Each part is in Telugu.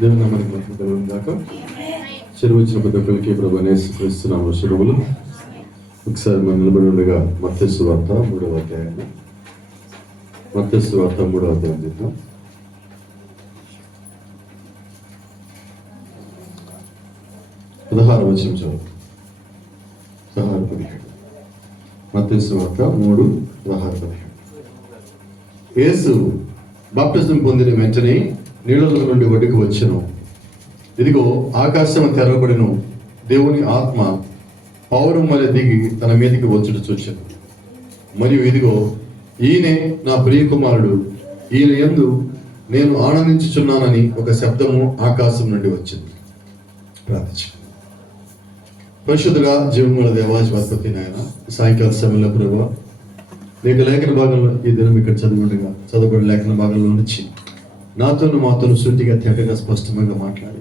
దేవుని నామానికి మహిమ కలుగును గాక. చెరువు వచ్చిన ప్రతి ఒక్కరికి ప్రభు యేసుక్రీస్తునామములో శుభములు. ఒకసారి మనం నిలబడి ఉండగా మత్తయి సువార్త 3వ అధ్యాయం. మత్తయి సువార్త 3వ అధ్యాయం చూద్దాం. పదహారు వచనం చదువు. 16-17. మత్తయి సువార్త 3:16-17. యేసు బాప్టిజం పొందిన వెంటనే నీళ్ళలో నుండి ఒడ్డుకు వచ్చెను. ఇదిగో ఆకాశం తెరవబడెను. దేవుని ఆత్మ పౌరం వలె దిగి తన మీదకి వచ్చుట చూచెను. మరియు ఇదిగో ఈయనే నా ప్రియ కుమారుడు, ఈయన యందు నేను ఆనందించుచున్నానని ఒక శబ్దము ఆకాశం నుండి వచ్చింది. ప్రార్థించు. పరిశుద్ధుగా జీవముల దేవాధిపతి నాయన, సాయంకాల సమయంలో ప్రభువా నీకు లేఖన భాగంలో ఈ దినం ఇక్కడ చదవబడిన లేఖన భాగంలో నుంచి నాతోను మాతోను సూటిగా తేటగా స్పష్టంగా మాట్లాడి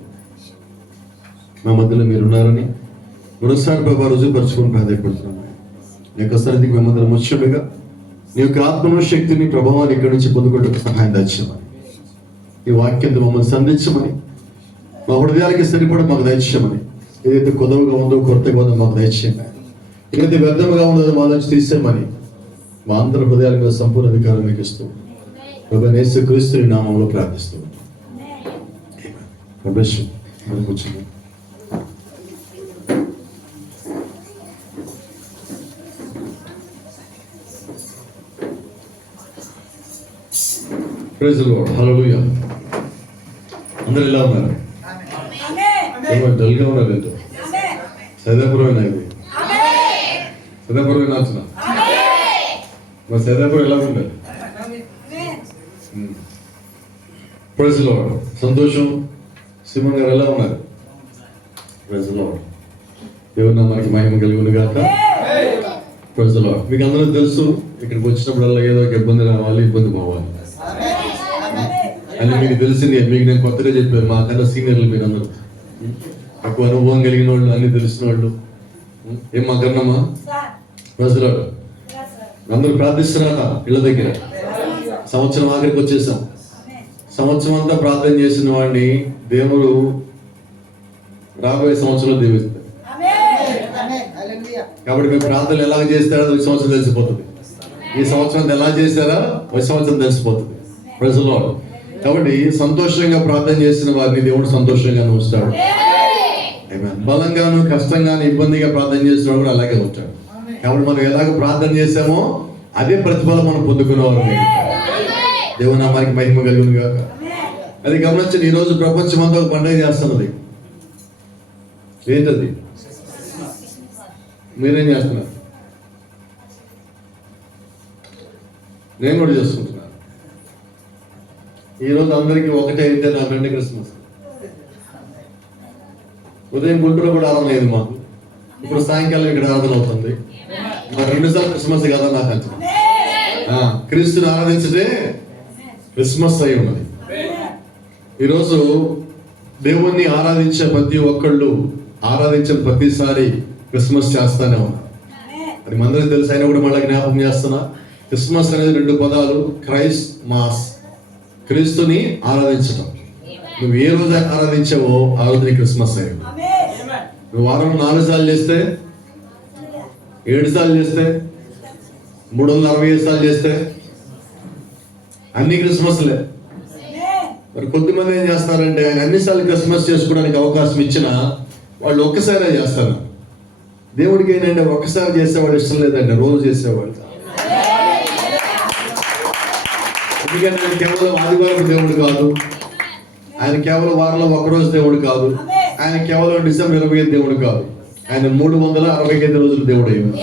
మా మధ్యలో మీరున్నారని మరోసారి ప్రభావ రుజువుపరచుకొని ప్రాధాన్యపడుతున్నాను. నీ యొక్క సన్నిధికి మేమందరం ముఖ్యంగా నీ యొక్క ఆత్మను శక్తిని ప్రభావాన్ని ఇక్కడి నుంచి పొందుకోవడానికి సహాయం దయచేయమని, ఈ వాక్యంతో మమ్మల్ని సంధించమని, మా హృదయాలకి సరిపడ మాకు దయచేయమని, ఏదైతే కొదవగా ఉందో కొత్తగా ఉందో మాకు దయచేయమని, ఏదైతే వ్యర్థముగా ఉందో మా నుంచి తీసేయమని మా అందరి హృదయాల మీద సంపూర్ణ అధికారం మీకు ఇస్తూ ప్రభువైన యేసుక్రీస్తు నామములో ప్రార్థిస్తూ కూర్చున్నాం. Praise the Lord. హల్లెలూయా. అందరూ ఎలా ఉన్నారు? డల్గా ఉన్నారు. ఏంటో సైదాపురమేనా ఇది? సైదాపురమే నాచున్నా మరి సైదాపురం ఎలా ఉండాలి? Praise the lord. సంతోషం. సిమన్ గారు ఎలా ఉన్నారు? Praise the lord. దేవుని నామానికి మహిమ కలుగును గాక. Praise the lord. మీకు అందరూ తెలుసు, ఇక్కడికి వచ్చినప్పుడల్లా ఏదో ఒక ఇబ్బంది రావాలి, ఇబ్బంది పోవాలి అని మీకు తెలిసింది. మీకు నేను కొత్తగా చెప్పాను, మా కన్నా సీనియర్లు మీరు అందరూ, ఎక్కువ అనుభవం కలిగిన వాళ్ళు, అన్ని తెలిసిన వాళ్ళు. ఏం మా కన్నమ్మా? Praise the lord. అందరూ ప్రార్థిస్తున్నారా ఇళ్ళ దగ్గర? సంవత్సరం ఆఖరికి వచ్చేసాం. సంవత్సరం అంతా ప్రార్థన చేసిన వాడిని దేవుడు రాబోయే సంవత్సరంలో దీవిస్తాడు. కాబట్టి మీరు ప్రార్థనలు ఎలా చేస్తారో ఈ సంవత్సరం తెలిసిపోతుంది. ఈ సంవత్సరం ఎలా చేశారా వచ్చే సంవత్సరం తెలిసిపోతుంది. Praise the lord. కాబట్టి సంతోషంగా ప్రార్థన చేసిన వారిని దేవుడు సంతోషంగా ఉంచుతాడు. బలంగాను కష్టంగాను ఇబ్బందిగా ప్రార్థన చేసిన వాడు కూడా అలాగే ఉంటాడు. కాబట్టి మనం ఎలాగ ప్రార్థన చేసామో అదే ప్రతిఫలం మనం పొందుకునేవారు. దేవుని నామానికి మహిమ కలుగును గాక. అది గమనించండి, ఈరోజు ప్రపంచం అంతా ఒక పండుగ చేస్తున్నది. ఏంటది? మీరేం చేస్తున్నారు? నేను కూడా చేసుకుంటున్నాను. ఈరోజు అందరికీ ఒకటే అయితే నా ఫ్రెండ్ క్రిస్మస్. ఉదయం గుంటూరు కూడా ఆరాధన లేదు మాకు. ఇప్పుడు సాయంకాలం ఇక్కడ ఆరాధన అవుతుంది. మరి 2 సార్లు క్రిస్మస్ కదా నాకు అంత. క్రీస్తుని ఆరాధించితే క్రిస్మస్ అయి ఉన్నది. ఈరోజు దేవుణ్ణి ఆరాధించే ప్రతి ఒక్కళ్ళు ఆరాధించిన ప్రతిసారి క్రిస్మస్ చేస్తానే ఉన్నారు. అది మందరికి తెలుసు, అయినా కూడా మళ్ళీ జ్ఞాపకం చేస్తున్నా. క్రిస్మస్ అనేది 2 పదాలు, క్రైస్ట్ మాస్. క్రీస్తుని ఆరాధించటం. నువ్వు ఏ రోజు ఆరాధించావో ఆ రోజు నీ క్రిస్మస్ అయ్యింది. నువ్వు వారం 4 సార్లు చేస్తే, 7 సార్లు చేస్తే, 365 సార్లు చేస్తే అన్ని క్రిస్మస్లే. మరి కొద్దిమంది ఏం చేస్తారంటే ఆయన అన్నిసార్లు క్రిస్మస్ చేసుకోవడానికి అవకాశం ఇచ్చినా వాళ్ళు ఒక్కసారే చేస్తారు. దేవుడికి ఏంటంటే ఒక్కసారి చేసేవాడు ఇష్టం లేదంటే రోజు చేసేవాడు. ఎందుకంటే ఆయన కేవలం ఆదివారం దేవుడు కాదు, ఆయన కేవలం వారంలో ఒకరోజు దేవుడు కాదు, ఆయన కేవలం డిసెంబర్ 25 దేవుడు కాదు, ఆయన 365 రోజులు దేవుడు అయ్యింది.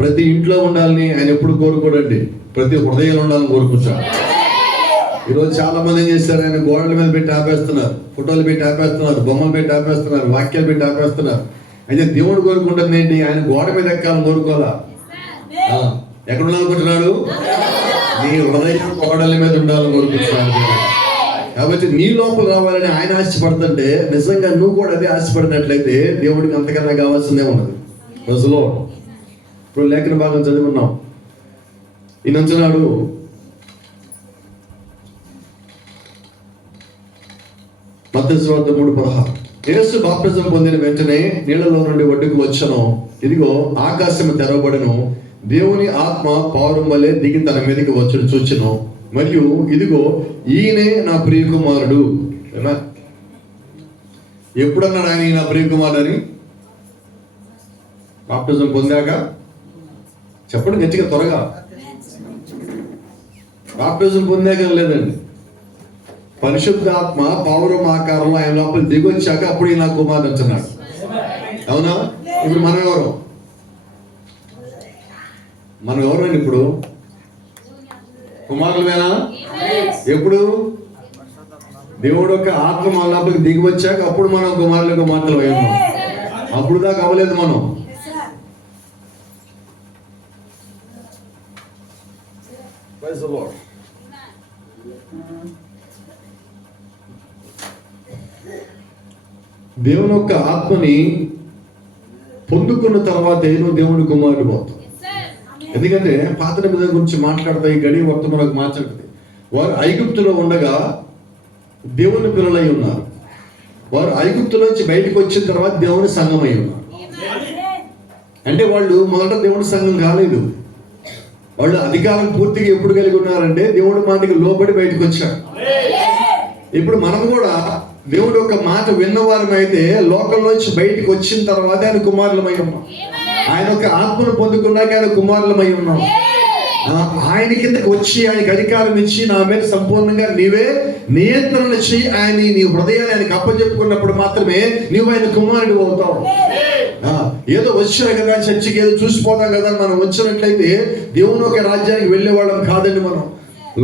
ప్రతి ఇంట్లో ఉండాలని ఆయన ఎప్పుడు కోరుకోడండి, ప్రతి హృదయంలో ఉండాలని కోరుకుంటాడు. ఈరోజు చాలా మంది ఏం చేస్తారు, ఆయన గోడల మీద పెట్టి ఆపేస్తున్నారు, ఫోటోలు పెట్టి ఆపేస్తున్నారు, బొమ్మలు పెట్టి ఆపేస్తున్నారు, వాక్యాలు పెట్టి ఆపేస్తున్నారు. అయితే దేవుడు కోరుకుంటుంది ఏంటి? ఆయన గోడ మీద ఎక్కాలని కోరుకోవాలా? ఎక్కడ ఉండాలనుకుంటున్నాడు? నీ హృదయం గోడల మీద ఉండాలని కోరుకుంటున్నాడు. కాబట్టి నీ లోపల రావాలని ఆయన ఆశపడుతుంటే నిజంగా నువ్వు కూడా అదే ఆశపడినట్లయితే దేవుడికి అంతకన్నా కావాల్సిందే ఉన్నది. రోజులో ఇప్పుడు లేఖన భాగం చదువుకున్నాం. ఈయన అంటున్నాడు, మత్తయి సువార్త 3:16. యేసు బాప్తిజం పొందిన వెంటనే నీళ్ళలో నుండి ఒడ్డుకు వచ్చెను. ఇదిగో ఆకాశము తెరవబడెను. దేవుని ఆత్మ పావురం వలె దిగి తన మీదకి వచ్చును చూచెను. మరియు ఇదిగో ఈయనే నా ప్రియకుమారుడు. ఎప్పుడన్నాడు ఆయన నా ప్రియకుమారుడు అని? బాప్తిజం పొందాక. చెప్పండి గట్టిగా, త్వరగా. బాప్తిజం పొందాక లేదండి, పరిశుద్ధాత్మ పావురం ఆకారంలో ఆయన లోపల దిగొచ్చాక అప్పుడు ఈయన కుమారుడు అంటున్నాడు. అవునా? ఇప్పుడు మనం ఎవరు? మనం ఎవరండి ఇప్పుడు? కుమారులమేనా? ఎప్పుడు? దేవుడు యొక్క ఆత్మ మన లోపలికి దిగి వచ్చాక అప్పుడు మనం కుమారులు అయ్యాము. అప్పుడు దాకా అవ్వలేదు మనం. దేవుని యొక్క ఆత్మని పొందుకున్న తర్వాత నువ్వు దేవుని కుమారుడు అవుతావు. ఎందుకంటే పాత నిబంధన గురించి మాట్లాడతా ఈ గడి వర్తమానకు మాట్లాడుతుంది. వారు ఐగుప్తులో ఉండగా దేవుని పిల్లలై ఉన్నారు. వారు ఐగుప్తులోంచి బయటకు వచ్చిన తర్వాత దేవుని సంఘం అయి ఉన్నారు. అంటే వాళ్ళు మొదట దేవుని సంఘం కాలేదు. వాళ్ళు అధికారం పూర్తిగా ఎప్పుడు కలిగి ఉన్నారంటే దేవుడి మాటకి లోబడి బయటకు వచ్చారు. ఇప్పుడు మనం కూడా దేవుడు ఒక మాట విన్నవారం అయితే లోకంలోంచి బయటకు వచ్చిన తర్వాత ఆయన కుమారులమై ఉన్నాం. ఆయన ఒక ఆత్మను పొందుకున్నాక ఆయన కుమారులమై ఉన్నాం. ఆయన కిందకి వచ్చి ఆయనకి అధికారం ఇచ్చి నా మీద సంపూర్ణంగా నీవే నియంత్రణ చేయి ఆయన నీ హృదయాన్ని ఆయనకు అప్పచెప్పుకున్నప్పుడు మాత్రమే నీవు ఆయన కుమారుడు అవుతావు. ఏదో వచ్చినా కదా చర్చికి ఏదో చూసిపోతాం కదా మనం వచ్చినట్లయితే దేవుని ఒక రాజ్యానికి వెళ్ళేవాళ్ళం కాదండి. మనం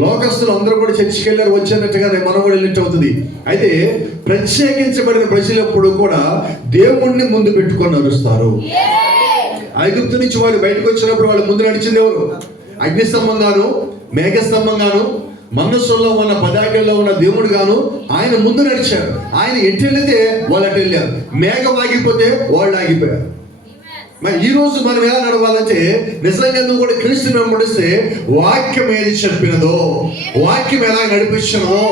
లోకస్తులు అందరూ కూడా చర్చికి వెళ్ళారు వచ్చినట్టుగానే మనం కూడా వెళ్ళినట్టు అవుతుంది. అయితే ప్రత్యేకించబడిన ప్రజలప్పుడు కూడా దేవుణ్ణి ముందు పెట్టుకొని నడుస్తారు. ఐగుప్తు నుంచి వాళ్ళు బయటకు వచ్చినప్పుడు వాళ్ళు ముందు నడిచింది ఎవరు? అగ్నిస్తంభం గాను, మేఘస్తంభం గాను, మనస్సులో ఉన్న పదార్థంలో ఉన్న దేవుడు గాను ఆయన ముందు నడిచారు. ఆయన ఎటు వెళితే వాళ్ళు అటు వెళ్ళారు. మేఘం ఆగిపోతే వాళ్ళు ఆగిపోయారు. మరి ఈ రోజు మనం ఎలా నడవాలంటే నిజంగా నువ్వు కూడా క్రీస్తుని వెంబడిస్తే వాక్యం ఏది చెప్పినదో, వాక్యం ఎలా నడిపిస్తున్నదో,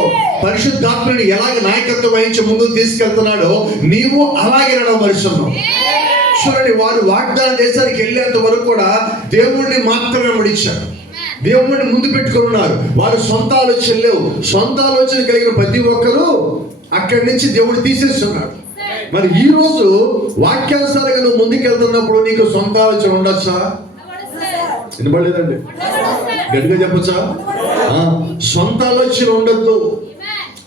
పరిశుద్ధాత్మని ఎలాగ నాయకత్వం వహించి ముందుకు తీసుకెళ్తున్నాడో నీవు అలాగే నడవమరుస్తున్నావు. చూడండి, వారు వాగ్దాన దేశానికి వెళ్ళేంత వరకు కూడా దేవుణ్ణి మాత్రమే వెంబడించారు. దేవుణ్ణి ముందు పెట్టుకుని ఉన్నారు. వారు సొంత ఆలోచన లేవు. సొంత ఆలోచన కలిగిన ప్రతి ఒక్కరూ అక్కడి నుంచి దేవుడు తీసేస్తున్నాడు. మరి ఈ రోజు వాక్యానుసారంగా నువ్వు ముందుకెళ్తున్నప్పుడు నీకు సొంత ఆలోచన ఉండొచ్చా? వినపడలేదండి, గట్టిగా చెప్పొచ్చా? సొంత ఆలోచన ఉండొద్దు.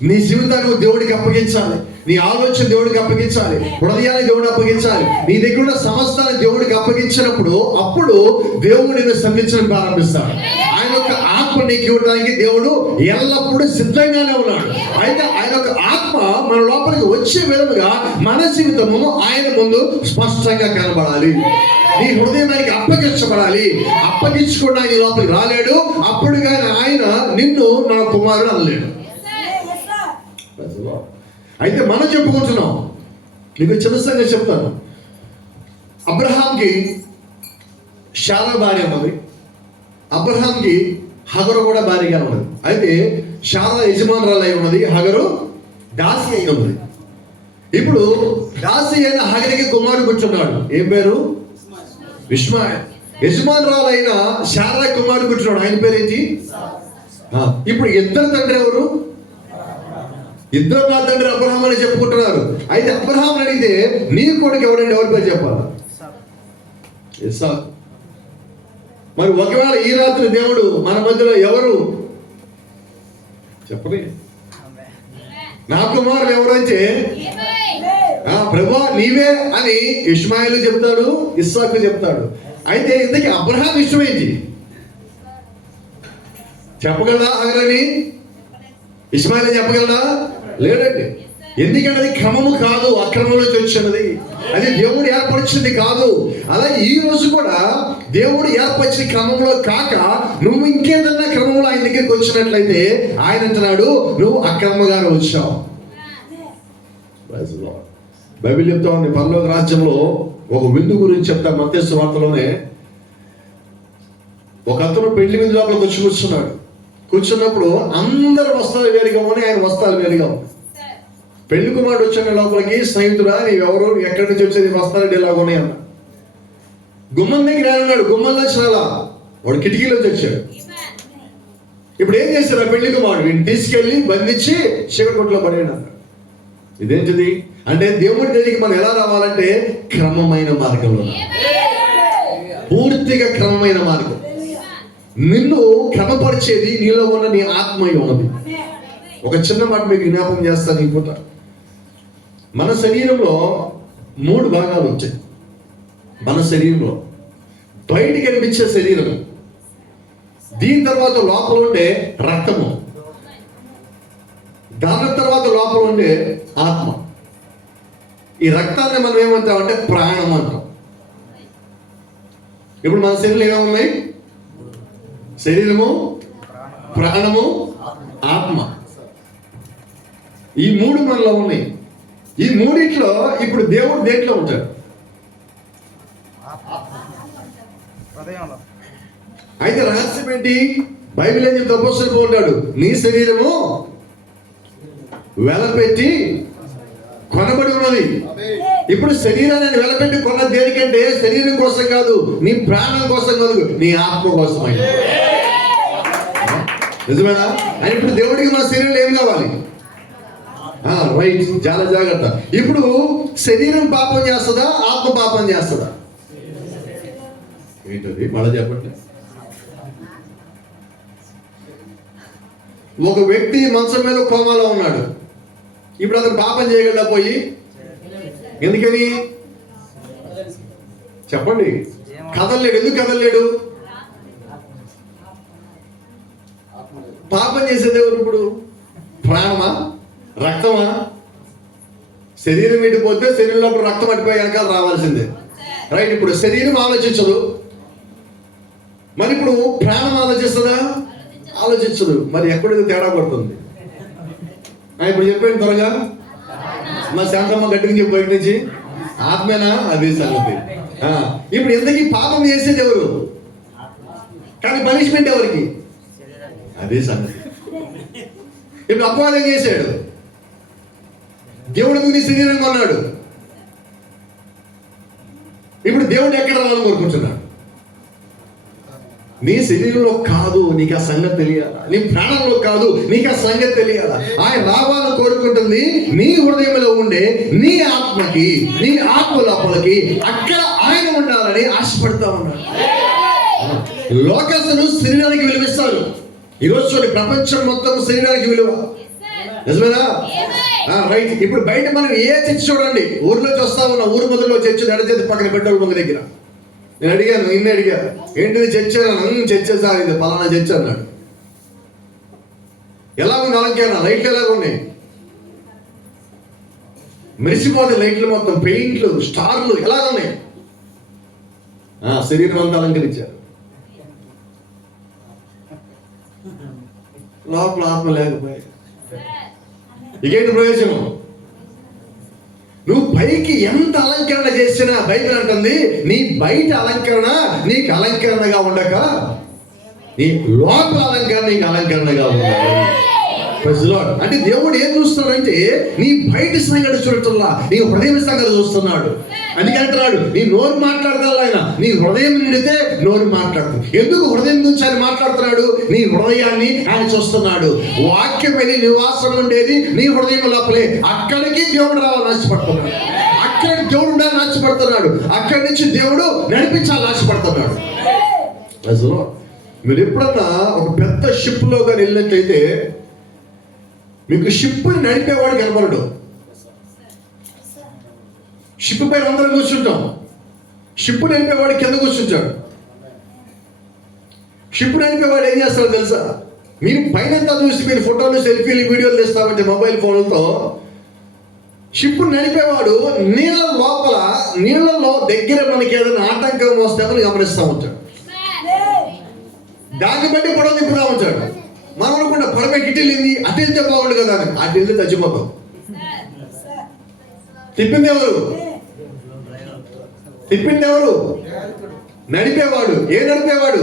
నీ జీవితాన్ని దేవుడికి అప్పగించాలి. నీ ఆలోచన దేవుడికి అప్పగించాలి. హృదయాన్ని దేవుడికి అప్పగించాలి. నీ దగ్గర ఉన్న సమస్తాన్ని దేవుడికి అప్పగించినప్పుడు అప్పుడు దేవుడు నిన్ను సంధించడం ప్రారంభిస్తాడు. ఆయన యొక్క ఆత్మ నీకు ఇవ్వడానికి దేవుడు ఎల్లప్పుడూ సిద్ధంగానే ఉన్నాడు. అయితే ఆయన యొక్క ఆత్మ మన లోపలికి వచ్చే విధముగా మన జీవితము ఆయన ముందు స్పష్టంగా కనబడాలి. నీ హృదయం ఆయనకి అప్పగించబడాలి. అప్పగించకుండా ఆయన లోపలికి రాలేడు. అప్పుడు కానీ ఆయన నిన్ను నా కుమారుడు అనలేడు. అయితే మనం చెప్పుకుంటున్నాం. మీకు చిన్న సంగతి చెప్తాను. అబ్రహాంకి శారా భార్య ఉన్నది. అబ్రహాంకి హగరు కూడా భార్యగా ఉన్నది. అయితే శారా యజమానురాలు అయి ఉన్నది, హగరు దాసి అయి ఉన్నది. ఇప్పుడు దాసి అయిన హగరికి కుమారుడు కూర్చున్నాడు. ఏం పేరు? ఇష్మాయెల్. యజమానురాలు అయిన శారా కుమారుడు కూర్చున్నాడు. ఆయన పేరు ఏంటి? ఇప్పుడు ఇద్దరు తండ్రి ఎవరు? ఇద్దరు నా తండ్రి అబ్రహాం అని చెప్పుకుంటున్నారు. అయితే అబ్రహాం అడిగితే నీ కొడుకు ఎవరండి? ఎవరి పేరు చెప్పాలి? ఇస్సాకు. మరి ఒకవేళ ఈ రాత్రి దేవుడు మన మధ్యలో ఎవరు చెప్పండి, నా కుమారుడు ఎవరైతే ప్రభువా నీవే అని ఇష్మాయేలు చెప్తాడు, ఇస్సాకు చెప్తాడు. అయితే ఇంతకీ అబ్రహాం ఇష్టం ఏంటి చెప్పగలరా? అగరని ఇష్మాయేలు చెప్పగలరా? లేదండి. ఎందుకంటే అది క్రమము కాదు, అక్రమంలోంచి వచ్చినది. అది దేవుడు ఏర్పరిచింది కాదు. అలా ఈ రోజు కూడా దేవుడు ఏర్పరిచిన క్రమంలో కాక నువ్వు ఇంకేదన్నా క్రమంలో ఆయన దగ్గరికి వచ్చినట్లయితే ఆయన అంటున్నాడు నువ్వు అక్రమంగానే వచ్చావు. బైబిల్ చెప్తా ఉంది పరలోక రాజ్యంలో ఒక విందు గురించి చెప్తా. మత్తయి సువార్తలోనే ఒక అతను పెళ్లి విందు లోపలికి వచ్చి కూర్చున్నాడు. కూర్చున్నప్పుడు అందరు వస్త్రాలు వేరుగా ఉన్నాయి, ఆయన వస్త్రాలు వేరుగా ఉన్నాయి. పెళ్లి కుమారుడు వచ్చాడు లోపలికి, స్నేహితుడా నీవెవరు, ఎక్కడి నుంచి వచ్చేది, వస్తానంటే ఇలాగ ఉన్నాయి అన్న. గుమ్మం దగ్గర అన్నాడు, గుమ్మంలో చాలా వాడు కిటికీలోంచి వచ్చాడు. ఇప్పుడు ఏం చేశారు ఆ పెళ్లి కుమారుడు? వీడిని తీసుకెళ్లి బంధించి చీకటిలో పడేయడం. ఇదేంటిది అంటే దేవుడి దగ్గరికి మనం ఎలా రావాలంటే క్రమమైన మార్గంలో, పూర్తిగా క్రమమైన మార్గం. నిన్ను క్రమపరిచేది నీలో ఉన్న నీ ఆత్మీయ ఉన్నది. ఒక చిన్న మాట మీకు జ్ఞాపకం చేస్తాను ఈ పూట. మన శరీరంలో 3 భాగాలు వచ్చాయి. మన శరీరంలో బయటికి కనిపించే శరీరము, దీని తర్వాత లోపల ఉండే రక్తము, దాని తర్వాత లోపల ఉండే ఆత్మ. ఈ రక్తాన్ని మనం ఏమంటామంటే ప్రాణం అంటాం. ఇప్పుడు మన శరీరంలో ఏమేమున్నాయి? శరీరము, ప్రాణము, ఆత్మ. ఈ 3 మనలో ఉన్నాయి. ఈ 3 ఇప్పుడు దేవుడు దేంట్లో ఉంటాడు? అయితే రహస్యం ఏంటి? బైబిల్ ఏం చెప్తే అపోస్తలుడు ఉంటాడు, నీ శరీరము వెలపెట్టి కొనబడి ఉన్నది. ఇప్పుడు శరీరాన్ని వెలపెట్టి కొన్న దేనికంటే శరీరం కోసం కాదు, నీ ప్రాణం కోసం కాదు, నీ ఆత్మ కోసం. నిజమేనా? అని ఇప్పుడు దేవుడికి మన శరీరంలో ఏం కావాలి? రైట్, చాలా జాగ్రత్త. ఇప్పుడు శరీరం పాపం చేస్తుందా, ఆత్మ పాపం చేస్తుందా? ఏంటది మళ్ళీ చెప్పండి. ఒక వ్యక్తి మంచం మీద కోమాలో ఉన్నాడు. ఇప్పుడు అతను పాపం చేయగలడా పోయి? ఎందుకని చెప్పండి? కదలలేడు. ఎందుకు కదలలేడు? పాపం చేసేది ఎవరు? ఇప్పుడు ప్రాణమా, రక్తమా? శరీరం ఇటుపోతే శరీరంలో రక్తం అటుపోయి వెనకాల రావాల్సిందే. రైట్. ఇప్పుడు శరీరం ఆలోచించదు, మరి ఇప్పుడు ప్రాణం ఆలోచిస్తుందా? ఆలోచించదు. మరి ఎక్కడైతే తేడా పడుతుంది? ఇప్పుడు చెప్పండి త్వరగా. మా శాంతమ్మ గట్టిగా చెప్పి బయట నుంచి ఆత్మేనా? అది సంగతి. ఇప్పుడు ఎందుకు పాపం చేసేది ఎవరు? కానీ పనిష్మెంట్ ఎవరికి? అదే సంగతి. ఇప్పుడు అపవాదం చేశాడు, దేవుడు నీ శరీరం కొన్నాడు. ఇప్పుడు దేవుడు ఎక్కడ రావాలని కోరుకుంటున్నాడు? నీ శరీరంలో కాదు, నీకు ఆ సంగతి తెలియాలా. నీ ప్రాణంలో కాదు, నీకు ఆ సంగతి తెలియాలా. ఆయన రావాలని కోరుకుంటుంది నీ హృదయంలో ఉండే నీ ఆత్మకి, నీ ఆత్మ లోపలికి. అక్కడ ఆయన ఉండాలని ఆశపడతా ఉన్నాడు. లోకస్తులు శరీరానికి విలువిస్తారు. ఈరోజు చూడండి, ప్రపంచం మొత్తం శరీరానికి విలువ. నిజమేనా? రైట్. ఇప్పుడు బయట మనం ఏ చర్చ చూడండి, ఊర్లోకి వస్తా ఉన్నా, ఊరు మొదల్లో చర్చ నడిచేది పక్కన పెట్రోల్ బంక్ దగ్గర. నేను అడిగాను, ఏంటిది చర్చ? చర్చ సార్, ఇది పలానా చర్చ అన్నాడు. ఎలా ఉంది అలంకరణ? లైట్లు ఎలాగ ఉన్నాయి? మెరిసిపోతాయి లైట్లు, మొత్తం పెయింట్లు, స్టార్లు ఎలాగ ఉన్నాయి? శరీరం అంతా అలంకరించారు. లోపల ఆత్మ లేకపోయి ఇకేంటి ప్రయోజనం? నువ్వు పైకి ఎంత అలంకరణ చేసినా బైబిల్ అంటుంది నీ బయట అలంకరణ నీకు అలంకరణగా ఉండక నీ లోపల అలంకరణ నీకు అలంకరణగా ఉండాలి. అంటే దేవుడు ఏం చూస్తున్నాడంటే నీ బయట సంగతి చూడటంలా నీ హృదయం సంగతి చూస్తున్నాడు. అందుకే అంటున్నాడు, నీ నోరు మాట్లాడతాడు ఆయన, నీ హృదయం నిండితే నోరు మాట్లాడుతుంది. ఎందుకు హృదయం నుంచి ఆయన మాట్లాడుతున్నాడు? నీ హృదయాన్ని ఆయన చూస్తున్నాడు. వాక్యమైన నివాసం ఉండేది నీ హృదయం లోపలే. అక్కడికి దేవుడు రావాలని ఆశపడుతున్నాడు. అక్కడికి దేవుడు ఉండాలని ఆశపడుతున్నాడు. అక్కడి నుంచి దేవుడు నడిపించాలని ఆశపడుతున్నాడు. మీరు ఎప్పుడన్నా ఒక పెద్ద షిప్లో కానీ వెళ్ళినట్లయితే మీకు షిప్ని నడిపేవాడు కనబడడు. షిప్ పైన అందరం కూర్చుంటాం, షిప్ నడిపేవాడు కింద కూర్చుంటాడు. షిప్ నడిపేవాడు ఏం చేస్తాడో తెలుసా? మీరు పైన చూసి మీరు ఫోటోలు, సెల్ఫీలు, వీడియోలు తీస్తామంటే మొబైల్ ఫోన్లతో, షిప్ నడిపేవాడు నీళ్ళ లోపల, నీళ్ళలో దగ్గర మనకి ఏదైనా ఆటంకం వస్తే గమనిస్తూ ఉంటాడు. దాన్ని బట్టి పడవ తిప్పుతూ ఉంటాడు. మనం అనుకుంటా పడవ గిట్టిల్లింది, అటు వెళ్తే బాగుండు కదా అని. అటు వెళ్తే చచ్చిపోతాం. తిప్పింది ఎవరు? తిప్పింది ఎవరు? నడిపేవాడు. ఏ నడిపేవాడు?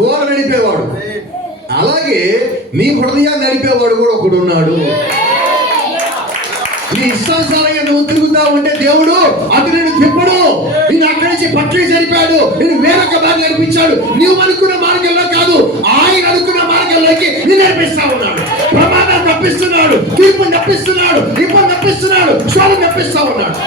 ఓడ నడిపేవాడు. అలాగే నీ హృదయాన్ని నడిపేవాడు కూడా ఒకడు ఉన్నాడు. నీ ఇష్టానుసారంగా నువ్వు తిరుగుతా ఉంటే దేవుడు అతను నేను తిప్పడు. నేను అక్కడి నుంచి పక్కకి జరిపాడు, నేను వేరొక మార్గం నడిపించాడు. నువ్వు అనుకున్న మార్గంలో కాదు, ఆయన అనుకున్న మార్గంలోకి నేను నడిపిస్తా ఉన్నాడు. ప్రమాదం తప్పిస్తున్నాడు, తీర్పు తప్పిస్తున్నాడు, ఇబ్బంది తప్పిస్తున్నాడు, శోభం తప్పిస్తా ఉన్నాడు.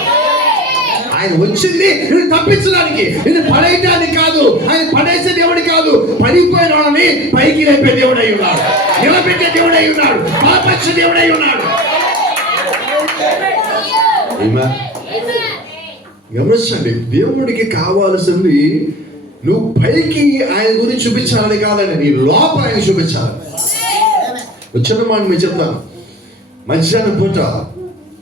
ఆయన వచ్చింది నేను తప్పించడానికి, నేను పడేయడానికి కాదు. ఆయన పడేసే దేవుడు కాదు, పడిపోయిన వాళ్ళని పైకి లేపే దేవుడు అయి ఉన్నాడు, నిలబెట్టే దేవుడు అయి ఉన్నాడు, పాపచ్చే దేవుడు అయి ఉన్నాడు. గమనించండి, దేవుడికి కావాల్సింది నువ్వు పైకి ఆయన గురించి చూపించాలని కాదని, నీ లోపల ఆయన చూపించాలి. వచ్చిన మాట మీరు చెప్తాను. మధ్యాహ్నం పూట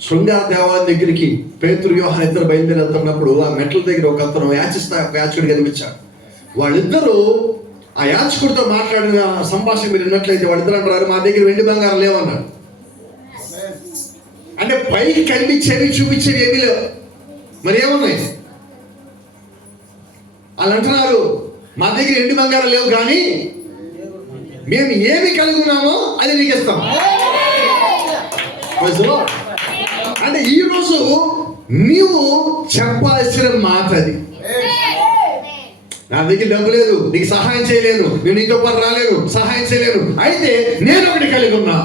శృంగార దేవాలయం దగ్గరికి పేతురు యోహాను ఇద్దరు బయలుదేరి వెళ్తున్నప్పుడు ఆ మెట్ల దగ్గర ఒక అతను యాచకుడు కనిపించాడు. వాళ్ళిద్దరూ ఆ యాచకుడితో మాట్లాడిన సంభాషణ మీరు విన్నట్లయితే వాళ్ళిద్దరు అంటారు, మా దగ్గర వెండి బంగారం లేవన్నాడు. అంటే పైకి కనిపించేవి చూపించేవి ఏమీ లేవు. మరి ఏమున్నాయి? వాళ్ళు అంటున్నారు, మా దగ్గర వెండి బంగారం లేవు, కానీ మేము ఏమి కలిగి ఉన్నామో అది నీకు ఇస్తాం. అంటే ఈరోజు నీవు చెప్పాల్సిన మాట అది. నా దగ్గర డబ్బు లేదు, నీకు సహాయం చేయలేను, నేను నీతో పాటు రాలేను, సహాయం చేయలేను. అయితే నేను ఒకటి కలిగి ఉన్నా,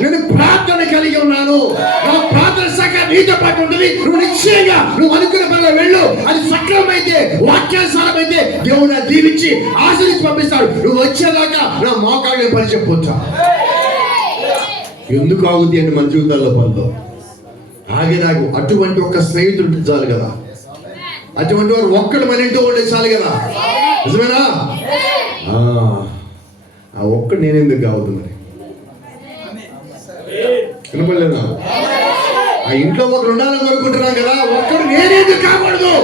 నేను ప్రార్థన కలిగి ఉన్నాను. నా ప్రార్థన శాఖ నీతో పాటు ఉంటుంది. నువ్వు నిశ్చయంగా నువ్వు అనుకున్న పనిలో వెళ్ళు. అది సక్రమైతే, వాక్యానుసారమైతే దేవుడు దీవించి ఆశీర్వదించి పంపిస్తాడు. నువ్వు వచ్చేదాకా నా మోకాళ్ళని పరిచయం పొందుతా. ఎందుకు ఆగుద్ది అంటే మన జీవితాల్లో పనులు ఆగినాగు. అటువంటి ఒక స్నేహితుడు చాలు కదా, అటువంటి వారు ఒక్కడు మన ఇంట్లో ఉండే చాలు కదా. నిజమేనా? ఆ ఒక్కడు నేనెందుకు కావద్దు? మరి వినపడలేదా? ఆ ఇంట్లో ఒకరు ఉండాలని కోరుకుంటున్నాం కదా, ఒక్కడు నేనేందుకు కాకూడదు?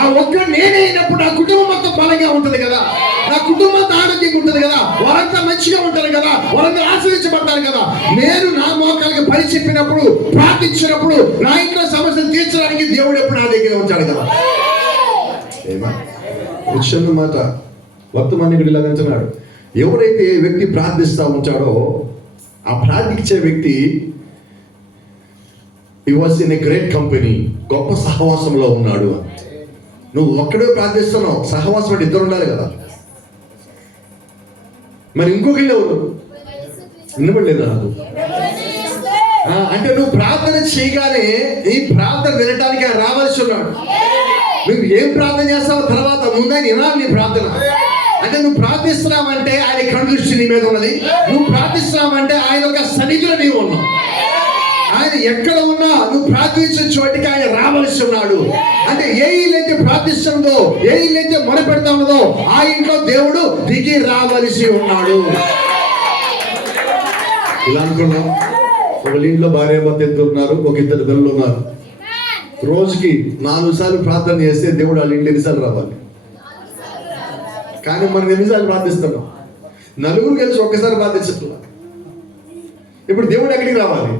ఆ ఒక్కడు నేనే అయినప్పుడు నా కుటుంబం మొత్తం బలంగా ఉంటుంది కదా, నా కుటుంబం అంతా ఆరోగ్యంగా ఉంటుంది కదా, వాళ్ళంతా మంచిగా ఉంటారు కదా, వాళ్ళంతా ఆశ్రయించబడతారు కదా. నేను నా మోకాలకి పని చెప్పినప్పుడు, ప్రార్థించినప్పుడు, నా ఇంట్లో సమస్యలు తీర్చడానికి దేవుడు ఎప్పుడు నా దగ్గర ఉంటాడు కదా. విషయం మాట వర్తమానికుడు ఇలా అంటున్నాడు, ఎవరైతే వ్యక్తి ప్రార్థిస్తూ ఉంటాడో ఆ ప్రార్థించే వ్యక్తి he was in a great company, గొప్ప సహవాసంలో ఉన్నాడు. నువ్వు ఒక్కడే ప్రార్థిస్తున్నావు, సహవాసం అంటే ఇద్దరు ఉండాలి కదా. మరి ఇంకొకళ్ళు ఎవరు? వినపడలేదా నాకు? అంటే నువ్వు ప్రార్థన చేయగానే ఈ ప్రార్థన వినటానికి ఆయన రావాల్సి ఉన్నాడు. నువ్వు ఏం ప్రార్థన చేస్తావో తర్వాత ముందని వినాలి నీ ప్రార్థన. అంటే నువ్వు ప్రార్థిస్తున్నావంటే ఆయన కనుదృష్టి నీ మీద ఉన్నది. నువ్వు ప్రార్థిస్తున్నావంటే ఆయన ఒక సన్నిధిలో నీవు ఉన్నావు. ఆయన ఎక్కడ ఉన్నా నువ్వు ప్రార్థించిన చోటికి ఆయన రావాల్సి ఉన్నాడు. అంటే ఏ ఇల్లైతే ప్రార్థిస్తుందో, ఏ ఇల్లైతే మొరపెడతా ఉన్నదో ఆ ఇంట్లో దేవుడు దిగి రావలసి ఉన్నాడు. ఇలా అనుకున్నాం. ఒక ఇంట్లో భార్య భర్త ఇద్దరు ఉన్నారు, ఒక ఇద్దరు పిల్లలు ఉన్నారు. రోజుకి 4 సార్లు ప్రార్థన చేస్తే దేవుడు వాళ్ళ ఇంట్లో ఎన్నిసార్లు రావాలి? కానీ మనం ఎన్నిసార్లు ప్రార్థిస్తున్నాం? నలుగురు కలిసి ఒక్కసారి ప్రార్థించట్లా. ఇప్పుడు దేవుడు ఎక్కడికి రావాలి?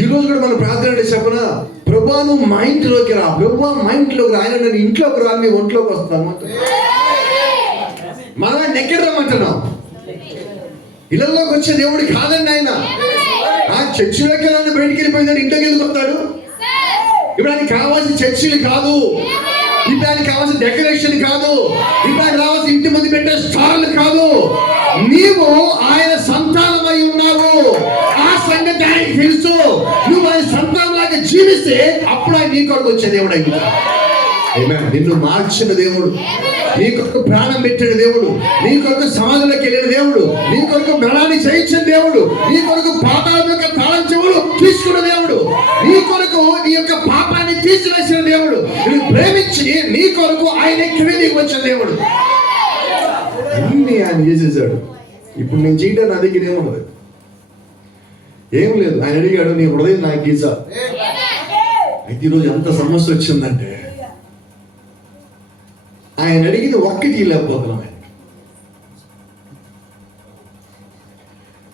ఈ రోజు కూడా మనం ప్రార్థన అంటే చెప్పనా, ప్రభా నువ్వు మా ఇంట్లోకి రా, ప్రభా మా ఇంట్లోకి రా. ఆయన నేను ఇంట్లోకి రా, నీ ఒంట్లోకి వస్తాను. మనం ఎక్కడ రమ్మంటున్నాం? ఇళ్ళల్లోకి వచ్చే దేవుడు కాదండి ఆయన. ఆ చర్చిలోకి వెళ్ళాలని బయటికి వెళ్ళిపోయిందని ఇంట్లోకి ఎందుకు వస్తాడు? ఇప్పుడు ఆయనకి కావాల్సిన చర్చిలు కాదు, ఇప్పుడు ఆయనకి కావాల్సిన డెకరేషన్ కాదు, ఇప్పుడు ఆయన రావాల్సిన ఇంటి ముందు పెట్టే స్టార్లు కాదు. నీవు ఆయన సంతానమై ఉన్నావు, ఆ సంగతి ఆయనకి తెలుసు. నువ్వు ఆయన సంతానంలాగా జీవిస్తే అప్పుడు ఆయన నీ కొరకు వచ్చే దేవుడు అయింది. నిన్ను మార్చిన దేవుడు, నీ కొరకు ప్రాణం పెట్టిన దేవుడు, నీ కొరకు సమాజంలోకి వెళ్ళిన దేవుడు, నీ కొరకు మరణాన్ని జయించిన దేవుడు, నీ కొరకు పాతాళం యొక్క తాళం చెవులు తీసుకున్న దేవుడు, నీ కొరకు నీ యొక్క పాపాన్ని తీసివేసిన దేవుడు, నువ్వు ప్రేమించి నీ కొరకు ఆయన క్రిందికి వచ్చిన దేవుడు. అన్ని ఆయన చేసేసాడు. ఇప్పుడు నేను చేయడం నా దగ్గర ఏమున్నది? ఏం లేదు. ఆయన అడిగాడు, నీ హృదయం నాకు గీసా. అయితే ఈరోజు ఎంత సమస్య వచ్చిందంటే ఆయన అడిగింది ఒక్కటి లేకపోతున్నాం. ఆయన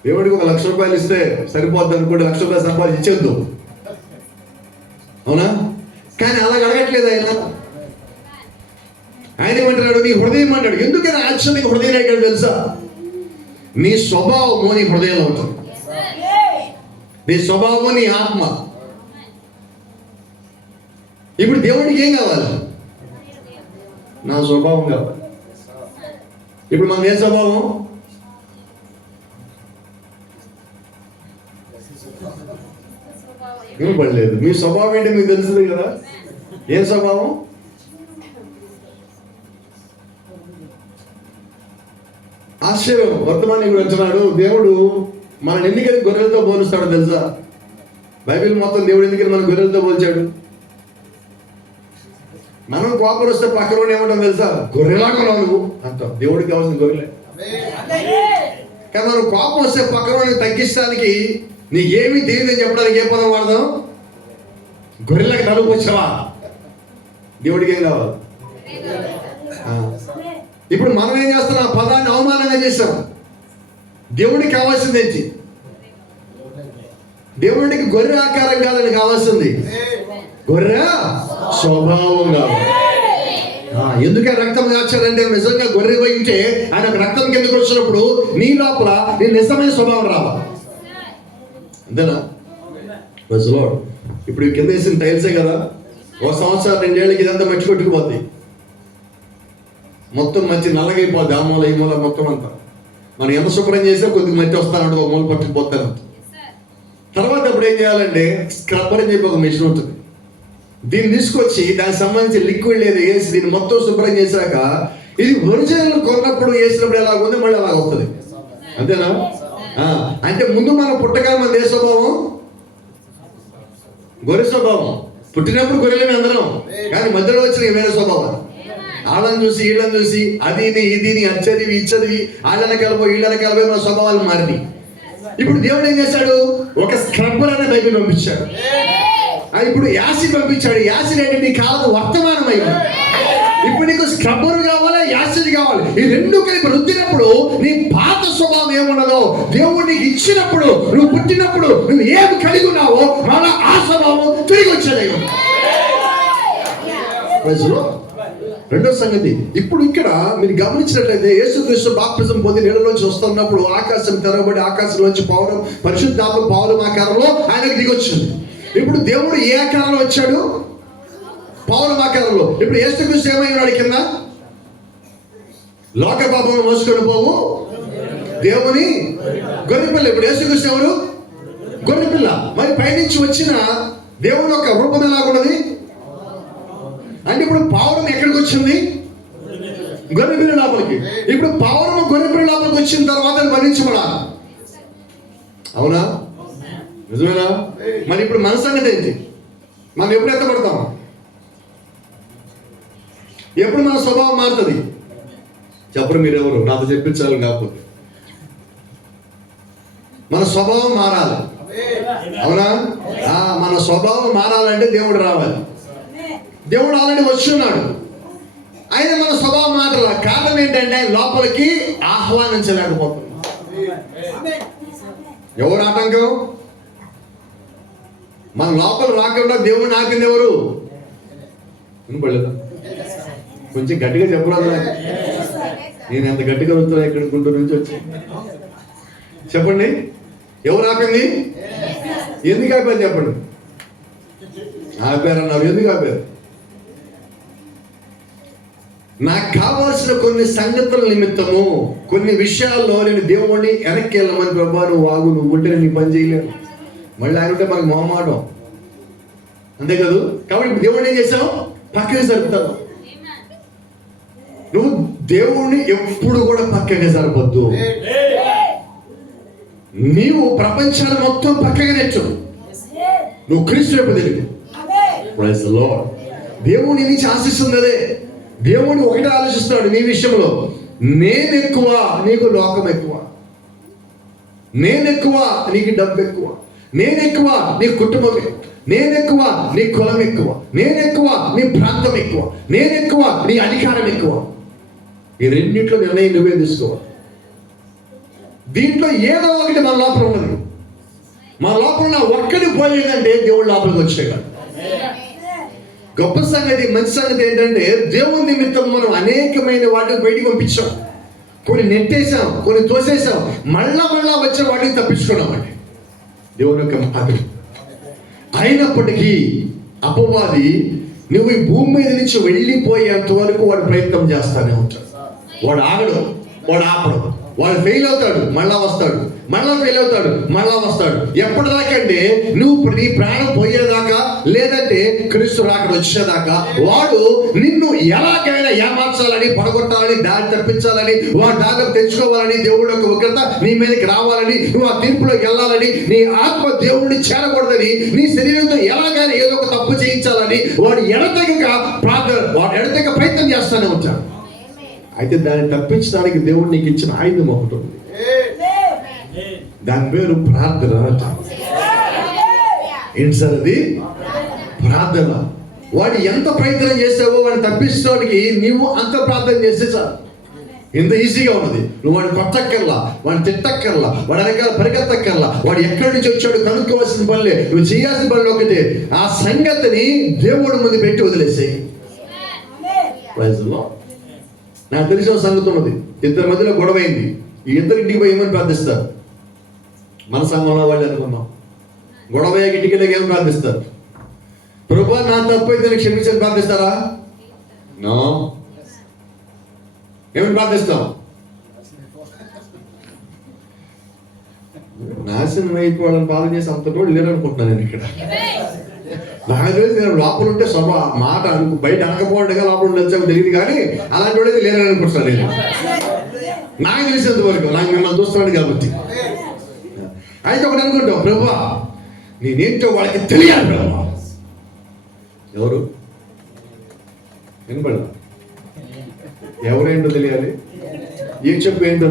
దేవుడికి 1,00,000 రూపాయలు ఇస్తే సరిపోద్ది అనుకోండి, 1,00,000 రూపాయలు సంపాదించేద్దు, అవునా? కానీ అలా అడగట్లేదు ఆయన. ఆయన ఏమంటున్నాడు? నీ హృదయం అంటాడు. ఎందుకని ఆశ్చర్యంగా హృదయం అడిగాడు తెలుసా? నీ స్వభావము నీ హృదయంలో ఉంటుంది. నీ స్వభావం, నీ ఆత్మ. ఇప్పుడు దేవుడికి ఏం కావాలి? నా స్వభావం కావాలి. ఇప్పుడు మనకి ఏ స్వభావం? ఏం పడలేదు. మీ స్వభావం ఏంటి మీకు తెలుస్తుంది కదా. ఏం స్వభావం? ఆశ్చర్యం. వర్తమానికి అంటున్నాడు, దేవుడు మన ఎందుకని గొర్రెలతో పోలుస్తాడో తెలుసా? బైబిల్ మొత్తం దేవుడు ఎందుకని మన గొర్రెలతో పోల్చాడు? మనం కోపం వస్తే పక్కన ఏమంటాం తెలుసా? గొర్రెలాగా నువ్వు అంటాం. దేవుడికి కావాల్సిన గొర్రెలే. కానీ మనం కోపం వస్తే పక్కన తగ్గించడానికి నీకేమీ తెలియదని చెప్పడానికి ఏ పదం వాడదాం? గొర్రెలకు తలుపు వచ్చావా? దేవుడికి ఏం కావాలి? ఇప్పుడు మనం ఏం చేస్తున్నాం? ఆ పదాన్ని అవమానంగా చేస్తాం. దేవుడికి కావాల్సింది ఏంటి? దేవుడికి గొర్రె ఆకారం కాదని కావాల్సింది గొర్రె స్వభావం కావాలి. ఎందుకే రక్తం కాచాడంటే నిజంగా గొర్రె పోయి ఉంటే ఆయన రక్తం కిందకు వచ్చినప్పుడు నీ లోపల నీ నిజమైన స్వభావం రావాలి. అంతేనా? ఇప్పుడు కింద వేసిన టైల్సే కదా, 1 సంవత్సరం 2 ఏళ్ళకి ఇదంతా మట్టి కొట్టుకుపోద్ది, మొత్తం మంచి నల్లగైపోద్ది. ఆ మూల ఈ మూల మొత్తం అంతా. మనం ఎంత శుభ్రం చేస్తే కొద్దిగా మట్టి వస్తానంటే ఒక మూల పట్టుకుపోతాను. తర్వాత ఇప్పుడు ఏం చేయాలంటే స్క్రబ్బర్ అని చెప్పి ఒక మెషిన్ ఉంటుంది. దీన్ని తీసుకొచ్చి దానికి సంబంధించి లిక్విడ్ లేదు వేసి దీన్ని మొత్తం శుభ్రం చేశాక ఇది ఒరిజినల్ కొన్నప్పుడు వేసినప్పుడు ఎలా ఉంది మళ్ళీ అలా వస్తుంది. అంతేనా? అంటే ముందు మనం పుట్టగా మన ఏ స్వభావం? గొర్రె స్వభావం. పుట్టినప్పుడు గొర్రెలని అందరం, కానీ మధ్యలో వచ్చిన వేరే స్వభావం. వాళ్ళని చూసి వీళ్ళని చూసి అదిని ఇదిని అచ్చదివి ఇచ్చదివి వాళ్ళని కలిపోయి వీళ్ళని కలిపోయి మన స్వభావాలు మారినాయి. ఇప్పుడు దేవుడు ఏం చేశాడు? ఒక స్క్రబ్బర్ అనే బైబిల్ పంపించాడు. ఇప్పుడు యాసిడ్ పంపించాడు. యాసిడ్ అంటే నీ కాలం వర్తమానం అయ్యింది. ఇప్పుడు నీకు స్క్రబ్బర్ కావాలా, యాసిడ్ కావాలి. ఈ రెండు కలిపి రుద్దినప్పుడు నీ పాత స్వభావం ఏమున్నదో దేవుడు నీకు ఇచ్చినప్పుడు, నువ్వు పుట్టినప్పుడు నువ్వు ఏమి కలిగి ఉన్నావో మళ్ళా ఆ స్వభావం తిరిగి వచ్చేది. రెండో సంగతి, ఇప్పుడు ఇక్కడ మీరు గమనించినట్లయితే యేసుక్రీస్తు బాప్తిజం పొంది నీళ్ళలోంచి వస్తున్నప్పుడు ఆకాశం తెరవబడి ఆకాశంలోంచి పౌరం పరిశుద్ధాత్మ పౌరం ఆకారంలో ఆయనకు దిగొచ్చింది. ఇప్పుడు దేవుడు ఏ ఆకారంలో వచ్చాడు? పౌరం ఆకారంలో. ఇప్పుడు యేసుక్రీస్తు ఏమైనాడు? కింద లోక పాపం మోసుకొని పోవు దేవుని గొర్రెపిల్ల. ఇప్పుడు యేసుక్రీస్తు ఎవరు? గొర్రెపిల్ల. మరి పైనుంచి వచ్చిన దేవుని యొక్క రూపం ఎలాగున్నది అంటే ఇప్పుడు పౌరం ఎక్కడికి వచ్చింది? గొర్రెపిల్ల లోపలికి. ఇప్పుడు పౌరం గొర్రెపిల్ల లోపలికి వచ్చిన తర్వాత భరించబడాలి. అవునా? నిజమేనా? మరి ఇప్పుడు మన సంగతి ఏంటి? మనం ఎప్పుడు ఎత్తపడతాం? ఎప్పుడు మన స్వభావం మారుతుంది? చెప్పరు మీరెవరు, నాతో చెప్పించాలి. కాకపోతే మన స్వభావం మారాలి. అవునా? మన స్వభావం మారాలంటే దేవుడు రావాలి. దేవుడు ఆల్రెడీ వచ్చున్నాడు. ఆయన మన స్వభావం మాత్రం కారణం ఏంటంటే ఆయన లోపలికి ఆహ్వానించలేకపోతున్నాం. ఎవరు ఆటంకం? మన లోపల రాకుండా దేవుడిని ఆపింది ఎవరు? వినపడలేదా? కొంచెం గట్టిగా చెప్పరాదు. నేను ఎంత గట్టిగా వస్తున్నా ఇక్కడ గుంటూరు నుంచి వచ్చి చెప్పండి. ఎవరు ఆపింది? ఎందుకు ఆపారు చెప్పండి. ఆపారన్నావు, ఎందుకు ఆపారు? నాకు కావాల్సిన కొన్ని సంగతుల నిమిత్తము కొన్ని విషయాల్లో నేను దేవుడిని వెనక్కి వెళ్ళమని, ప్రభా నువ్వు వాగు, నువ్వు ఉంటే నీ పని చేయలేను. మళ్ళీ ఆయన ఉంటే మనకు మొహమాటం, అంతే కదా. కాబట్టి ఇప్పుడు దేవుడిని ఏం చేసావు? పక్కకి జరుపుతావు. నువ్వు దేవుణ్ణి ఎప్పుడు కూడా పక్కగా జరపద్దు. నీవు ప్రపంచాన్ని మొత్తం పక్కగా నెచ్చు. నువ్వు క్రీస్తు వైపు తిరిగి. Praise the lord. దేవుని నుంచి ఆశిస్తుంది అదే. దేవుడు ఒకటే ఆలోచిస్తున్నాడు నీ విషయంలో. నేను ఎక్కువ, నీకు లోకం ఎక్కువ. నేను ఎక్కువ, నీకు డబ్బు ఎక్కువ. నేను ఎక్కువ, నీ కుటుంబం ఎక్కువ. నేను ఎక్కువ, నీ కులం ఎక్కువ. నేను ఎక్కువ, నీ ప్రాంతం ఎక్కువ. నేను ఎక్కువ, నీ అధికారం ఎక్కువ. ఈ రెండింటిలో నిర్ణయం నువ్వే తీసుకోవాలి. దీంట్లో ఏదో ఒకటి మన లోపల ఉన్నది. మన లోపల ఒక్కడి పోలేదంటే దేవుడు లోపలికి వచ్చేయగలడు. గొప్ప సంగతి, మంచి సంగతి ఏంటంటే దేవుని నిమిత్తం మనం అనేకమైన వాటిని బయటికి పంపించాం. కొన్ని నెట్టేసాం, కొన్ని తోసేసాం. మళ్ళా వచ్చే వాటిని తప్పించుకున్నామండి. దేవుని యొక్క మాటలు. అయినప్పటికీ అపవాది నువ్వు ఈ భూమి మీద నుంచి వెళ్ళిపోయేంత వరకు వాడు ప్రయత్నం చేస్తానే ఉంటాడు. వాడు ఆగడు, వాడు ఆపడు. వాడు ఫెయిల్ అవుతాడు, మళ్ళా వస్తాడు, మళ్ళా ఫెయిల్ అవుతాడు, మళ్ళా వస్తాడు. ఎప్పటిదాకంటే నువ్వు నీ ప్రాణం పోయేదాకా, లేదంటే క్రీస్తు రాకడ వచ్చేదాకా వాడు నిన్ను ఎలాగైనా ఏమార్చాలని, పడగొట్టాలని, దారి తప్పించాలని, వాడు దారిలోకి తెచ్చుకోవాలని, దేవుడి యొక్క ఉగ్రత నీ మీదకి రావాలని, నువ్వు ఆ తీర్పులోకి వెళ్ళాలని, నీ ఆత్మ దేవుడిని చేరకూడదని, నీ శరీరంతో ఎలాగైనా ఏదో ఒక తప్పు చేయించాలని వాడు ఎడతెగక ప్రయత్నం చేస్తానే ఉంటాడు. అయితే దాన్ని తప్పించడానికి దేవుడు నీకు ఇచ్చిన ఆయుధం ఒకటి ఉంది. దాని పేరు ప్రార్థన అంట. ఏంటి సార్ అది? ప్రార్థన. వాడు ఎంత ప్రయత్నం చేసావో వాడిని తప్పించడానికి నీవు అంత ప్రార్థన చేస్తే చాలు. ఎంత ఈజీగా ఉన్నది. నువ్వు వాడిని కొట్టక్కర్లా, వాడిని తిట్టక్కర్లా, వాడి వెనకాల పరిగెత్తక్కర్లా. వాడు ఎక్కడి నుంచి వచ్చాడు కనుక్కోవాల్సిన పనిలే. నువ్వు చేయాల్సిన పనులు ఒకటే, ఆ సంగతిని దేవుడి ముందు పెట్టి వదిలేసేయి. నాకు తెలిసిన సంగతి ఉన్నది. ఇద్దరి మధ్యలో గొడవ అయింది. ఈ ఇద్దరు ఇంటికి పోయి ఏమని ప్రార్థిస్తారు? మన సంఘంలో వాళ్ళు అనుకున్నాం. గొడవ ఇంటికి వెళ్ళి ఏమని ప్రార్థిస్తారు? ప్రభువా నా తప్పు అయితే క్షమించని ప్రార్థిస్తారా? నో. ఏమని ప్రార్థిస్తాం? నాశనం అయిపోవాలని బాధ చేసి అంత తోడు లేరనుకుంటున్నాను నేను ఇక్కడ. నాకు తెలిసి నేను లోపల ఉంటే సభ మాట బయట అనకపోవడంగా లోపల వచ్చాము తెలియదు, కానీ అలాంటి వాడైతే లేరని అనుకుంటున్నాను నేను. నాకు తెలిసినంత వరకు, నాకు మిమ్మల్ని చూస్తున్నాడు కాబట్టి. అయితే ఒకటి అనుకుంటాం, ప్రభువా నేనేంటో వాళ్ళకి తెలియాలి. ప్రభువా ఎవరు వినపడ, ఎవరేంటో తెలియాలి. ఏం చెప్పు ఏంటో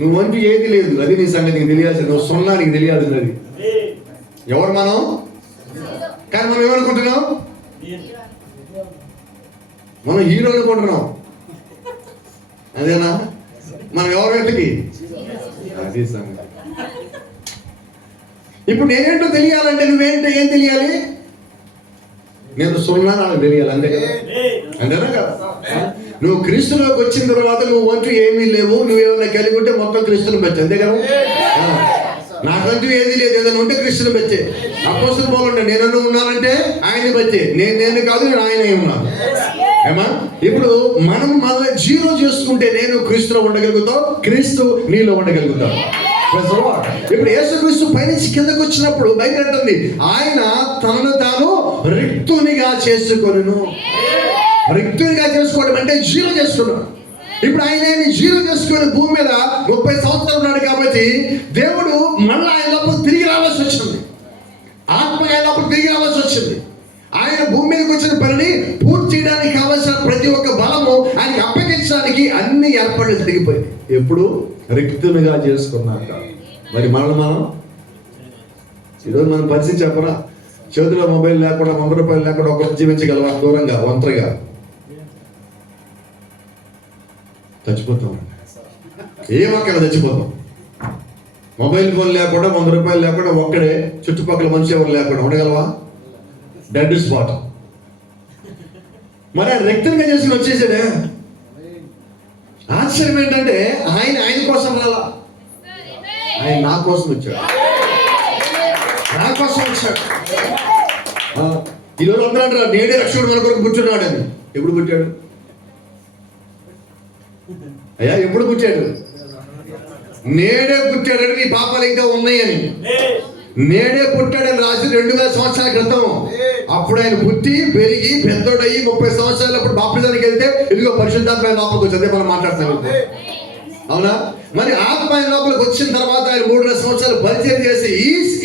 నువ్వంటూ ఏది లేదు, అది నీ సంగతి నీకు తెలియాల్సింది. నువ్వు సున్నా నీకు తెలియాల్సింది. అది ఎవరు మనం? కానీ మనం ఏమనుకుంటున్నాం? మనం హీరో అనుకుంటున్నాం. అదేనా మనం ఎవరు వ్యక్తికి? అది సంగతి. ఇప్పుడు నేనేంటో తెలియాలంటే నువ్వేంటో ఏం తెలియాలి? నేను సున్నా నాకు తెలియాలి, అంతే కదా? అంతేనా కదా? నువ్వు క్రీస్తులోకి వచ్చిన తర్వాత నువ్వు అంటూ ఏమీ లేవు. నువ్వేమైనా కలిగి ఉంటే మొత్తం క్రీస్తుని బట్టి, అంతే కదా? నాకంటూ ఏది లేదు, ఏదైనా ఉంటే క్రీస్తుని బట్టే. అపోస్తలులు పౌలు నేను ఉన్నానంటే ఆయన బట్టే. నేను కాదు, నేను ఆయన ఉన్నాను. ఏమా? ఇప్పుడు మనం మన జీరో చేసుకుంటే నేను క్రీస్తులో ఉండగలుగుతాం, క్రీస్తు నీలో ఉండగలుగుతాం. ఇప్పుడు యేసుక్రీస్తు పైనుంచి కిందకు వచ్చినప్పుడు బయట అంటుంది, ఆయన తనను తాను రిక్తునిగా చేసుకొనును. రిక్తునిగా చేసుకోవడం అంటే జీరో చేసుకున్నాడు. ఇప్పుడు ఆయన జీరో చేసుకుని భూమి మీద 30 సంవత్సరాలు ఉన్నాడు కాబట్టి దేవుడు మళ్ళీ ఆయన లోపల తిరిగి రావాల్సి వచ్చింది. ఆత్మ ఆయన లోపల తిరిగి రావాల్సి వచ్చింది. ఆయన భూమి మీదకి వచ్చిన పనిని పూర్తి చేయడానికి కావాల్సిన ప్రతి ఒక్క బలము ఆయనకి అప్పగించడానికి అన్ని ఏర్పాట్లు జరిగిపోయింది. ఎప్పుడు? రిక్తునిగా చేసుకున్నాక. మరి మనం ఈరోజు మనం పరిస్థితి చెప్పరా? చేతిలో మొబైల్ లేకుండా, 100 రూపాయలు లేకుండా ఒకరు జీవించగలవా? దూరంగా ఒంటరిగా చచ్చిపోతాం. ఏమక్కడ చచ్చిపోతాం. మొబైల్ ఫోన్ లేకుండా, 100 రూపాయలు లేకుండా, ఒక్కడే, చుట్టుపక్కల మనిషి ఎవరు లేకుండా ఉండగలవా? Dead spot. మరి ఆయన రిక్తునిగా చేసుకుని వచ్చేసాడే. ఆశ్చర్యం ఏంటంటే ఆయన కోసం రాలా, ఆయన నా కోసం వచ్చాడు. నా కోసం వచ్చాడు. ఈరోజు అందరూ అంటారు నేడే రక్షకుడు మన కొరకు పుట్టున్నాడు అని. ఎప్పుడు పుట్టాడు అయ్యా? ఎప్పుడు పుట్టాడు? నేడే పుట్టాడని. నీ పాపాలు ఇంకా ఉన్నాయని. నేడే పుట్టాడని రాసి 2000 సంవత్సరాల క్రితం. అప్పుడు ఆయన పుట్టి పెరిగి పెద్దోడయ్యి 30 సంవత్సరాలప్పుడు బాప్తిజానికి వెళ్తే ఇదిగో పరిశుద్ధాత్మ లోపలికి వచ్చి, అదే మనం మాట్లాడుతున్నాం. అవునా? మరి ఆత్మ ఆయన లోపలికి వచ్చిన తర్వాత ఆయన 3.5 సంవత్సరాలు పరిచయం చేసి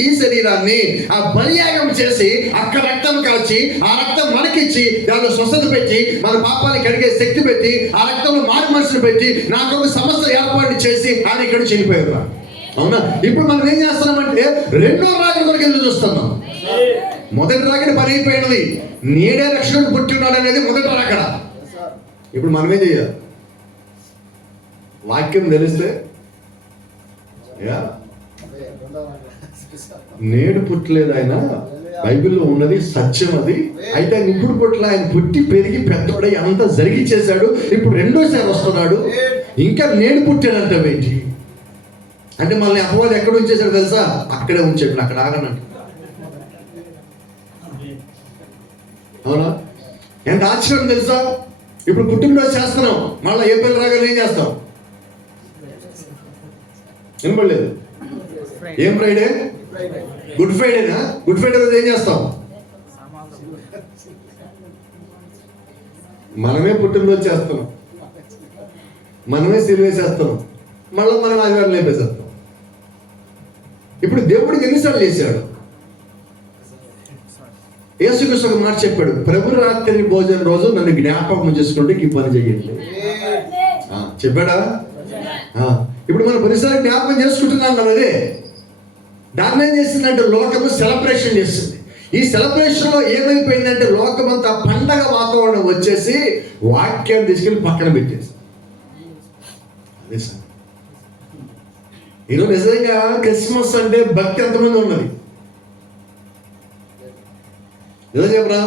ఈ శరీరాన్ని ఆ బలియాగం చేసి అక్కడ రక్తం కాల్చి ఆ రక్తం మనకిచ్చి దానిలో స్వస్థత పెట్టి మన పాపాన్ని కడిగే శక్తి పెట్టి ఆ రక్తంలో మారు మనసును పెట్టి నాకు ఒక సమస్త ఏర్పాటు చేసి ఆయన ఇక్కడ చనిపోయారు. అవునా? ఇప్పుడు మనం ఏం చేస్తున్నామంటే రెండో రాకడ కొరకు ఎదురు చూస్తున్నాం. మొదటి రాకడ పని అయిపోయినది. నేడే రక్షకుడు పుట్టినాడు అనేది మొదటి రాకడ. ఇప్పుడు మనం ఏం చేయాలి? వాక్యం తెలిస్తే నేడు పుట్టలేదు ఆయన, బైబిల్లో ఉన్నది సత్యం అది. అయితే ఆయన ఇప్పుడు పుట్ల, ఆయన పుట్టి పెరిగి పెద్దోడై అంతా జరిగిచ్చేశాడు. ఇప్పుడు రెండోసారి వస్తున్నాడు. ఇంకా నేడు పుట్టాడంటే ఏంటి? అంటే మళ్ళీ అపవాది ఎక్కడ ఉంచేశాడు తెలుసా? అక్కడే ఉంచాడు, అక్కడ ఆగనంట. అవునా? ఎంత ఆశ్చర్యం తెలుసా? ఇప్పుడు పుట్టినరోజు చేస్తున్నాం, మళ్ళీ ఏప్రిల్ రాగానే ఏం చేస్తాం? వినపడలేదు. ఏం ఫ్రైడే? గుడ్ ఫ్రైడేనా? గుడ్ ఫ్రైడే రోజు ఏం చేస్తాం? మనమే పుట్టినరోజు చేస్తున్నాం, మనమే సిలువేసేస్తున్నాం, మళ్ళీ మనం ఆదివారం లేపేసేస్తాం. ఇప్పుడు దేవుడికి ఎన్నిసార్లు చేశాడు? యేసుక్రీస్తు ఒక మాట చెప్పాడు, ప్రభు రాత్రి భోజనం రోజు నన్ను జ్ఞాపకం చేసుకుంటే ఈ పని చేయండి చెప్పాడా? ఇప్పుడు మనం ప్రతిసారి జ్ఞాపకం చేసుకుంటున్నాం కదా. అదే దాన్ని ఏం చేసిందంటే లోకము సెలబ్రేషన్ చేస్తుంది. ఈ సెలబ్రేషన్ లో ఏమైపోయిందంటే లోకమంతా పండగ వాతావరణం వచ్చేసి వాక్యాన్ని తీసుకెళ్ళి పక్కన పెట్టేసి. అదే సార్ ఈరోజు నిజంగా క్రిస్మస్ అంటే భక్తి ఎంతమంది ఉన్నది? నిజం చెప్పరా?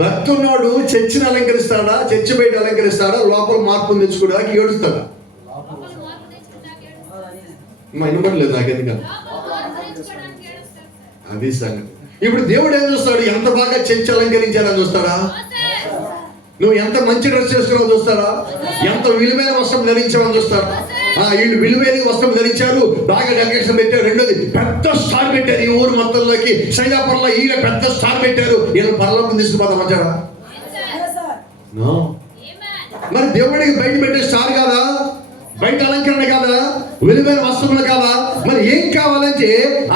భక్తి ఉన్నవాడు చర్చిని అలంకరిస్తాడా? చర్చి బయట అలంకరిస్తాడా? లోపల మార్పులు తెచ్చుకోవడానికి ఏడుస్తాడా? మా ఇనబడలేదు నాకెందుకన్నా. అది సంగతి. ఇప్పుడు దేవుడు ఏం చూస్తాడు? ఎంత బాగా చర్చ్ అలంకరించాలని చూస్తాడా? నువ్వు ఎంత మంచి డ్రెస్ చేసుకున్నావు చూస్తాడా? ఎంత విలువైన వస్త్రం ధరించావని చూస్తాడా? వీళ్ళు విలువైన వస్త్రం ధరించారు, బాగా డెకరేషన్ పెట్టారు. రెండోది పెద్ద స్టార్ పెట్టారు. ఈ ఊరు మొత్తంలోకి సైదాపురంలో ఈయన పెద్ద స్టార్ పెట్టారు, వీళ్ళు పరలోకం తీసుకుపోతామంటారా? మరి దేవుడికి బయట పెట్టే స్టార్ కాదా? బయట అలంకరణ కాదా? విలువైన వస్త్రములు కాదా? మరి ఏం కావాలంటే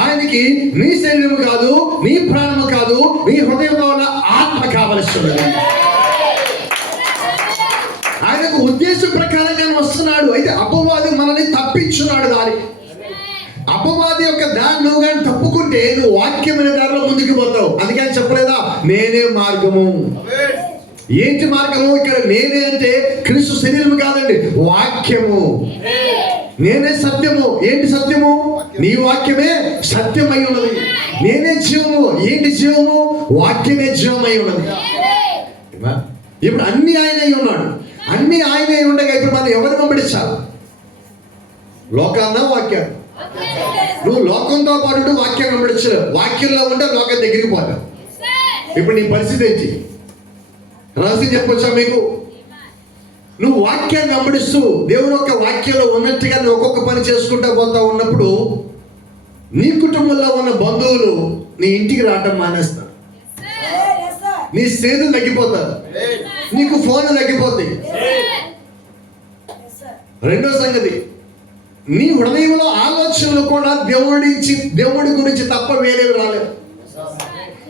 ఆయనకి నీ శరీరము కాదు, నీ ప్రాణము కాదు, నీ హృదయంలో ఉన్న ఆత్మ కావలసింది. ఆయనకు ఉద్దేశం ప్రకారంగా వస్తున్నాడు. అయితే అపవాది మనల్ని తప్పించున్నాడు. దానికి అపవాది యొక్క దారి నువ్వు కానీ తప్పుకుంటే నువ్వు వాక్యమైన దారిలో ముందుకు పోతావు. అందుకని చెప్పలేదా నేనే మార్గము? ఏంటి మార్గము? ఇక్కడ నేనే అంటే క్రీస్తు శరీరం కాదండి, వాక్యము. నేనే సత్యము. ఏంటి సత్యము? నీ వాక్యమే సత్యమై ఉన్నది. నేనే జీవము. ఏంటి జీవము? వాక్యమే జీవమై ఉన్నది. ఇప్పుడు అన్ని ఆయన అయి ఉన్నాడు. అన్ని ఆయన అయి ఉండగా ఇప్పుడు మనం ఎవరిని వెంబడించాలి? లోకాన్న వాక్యాన్ని? నువ్వు లోకంతో పాటు వాక్యాన్ని వెంబడించలేవు. వాక్యంలో ఉంటే లోకం దగ్గరికి పోతావు. ఇప్పుడు నీ పరిస్థితి ఏంటి? రహస్యం చెప్పొచ్చా మీకు? నువ్వు వాక్యాన్ని వెంబడిస్తూ దేవుడు యొక్క వాక్యంలో ఉన్నట్టుగా నువ్వు ఒక్కొక్క పని చేసుకుంటూ పోతా ఉన్నప్పుడు నీ కుటుంబంలో ఉన్న బంధువులు నీ ఇంటికి రావటం మానేస్తారు. నీ స్నేహితులు తగ్గిపోతారు, నీకు ఫోన్ తగ్గిపోతాయి. రెండో సంగతి, నీ హృదయంలో ఆలోచనలు కూడా దేవుడి గురించి తప్ప వేరేవి రాలేవు.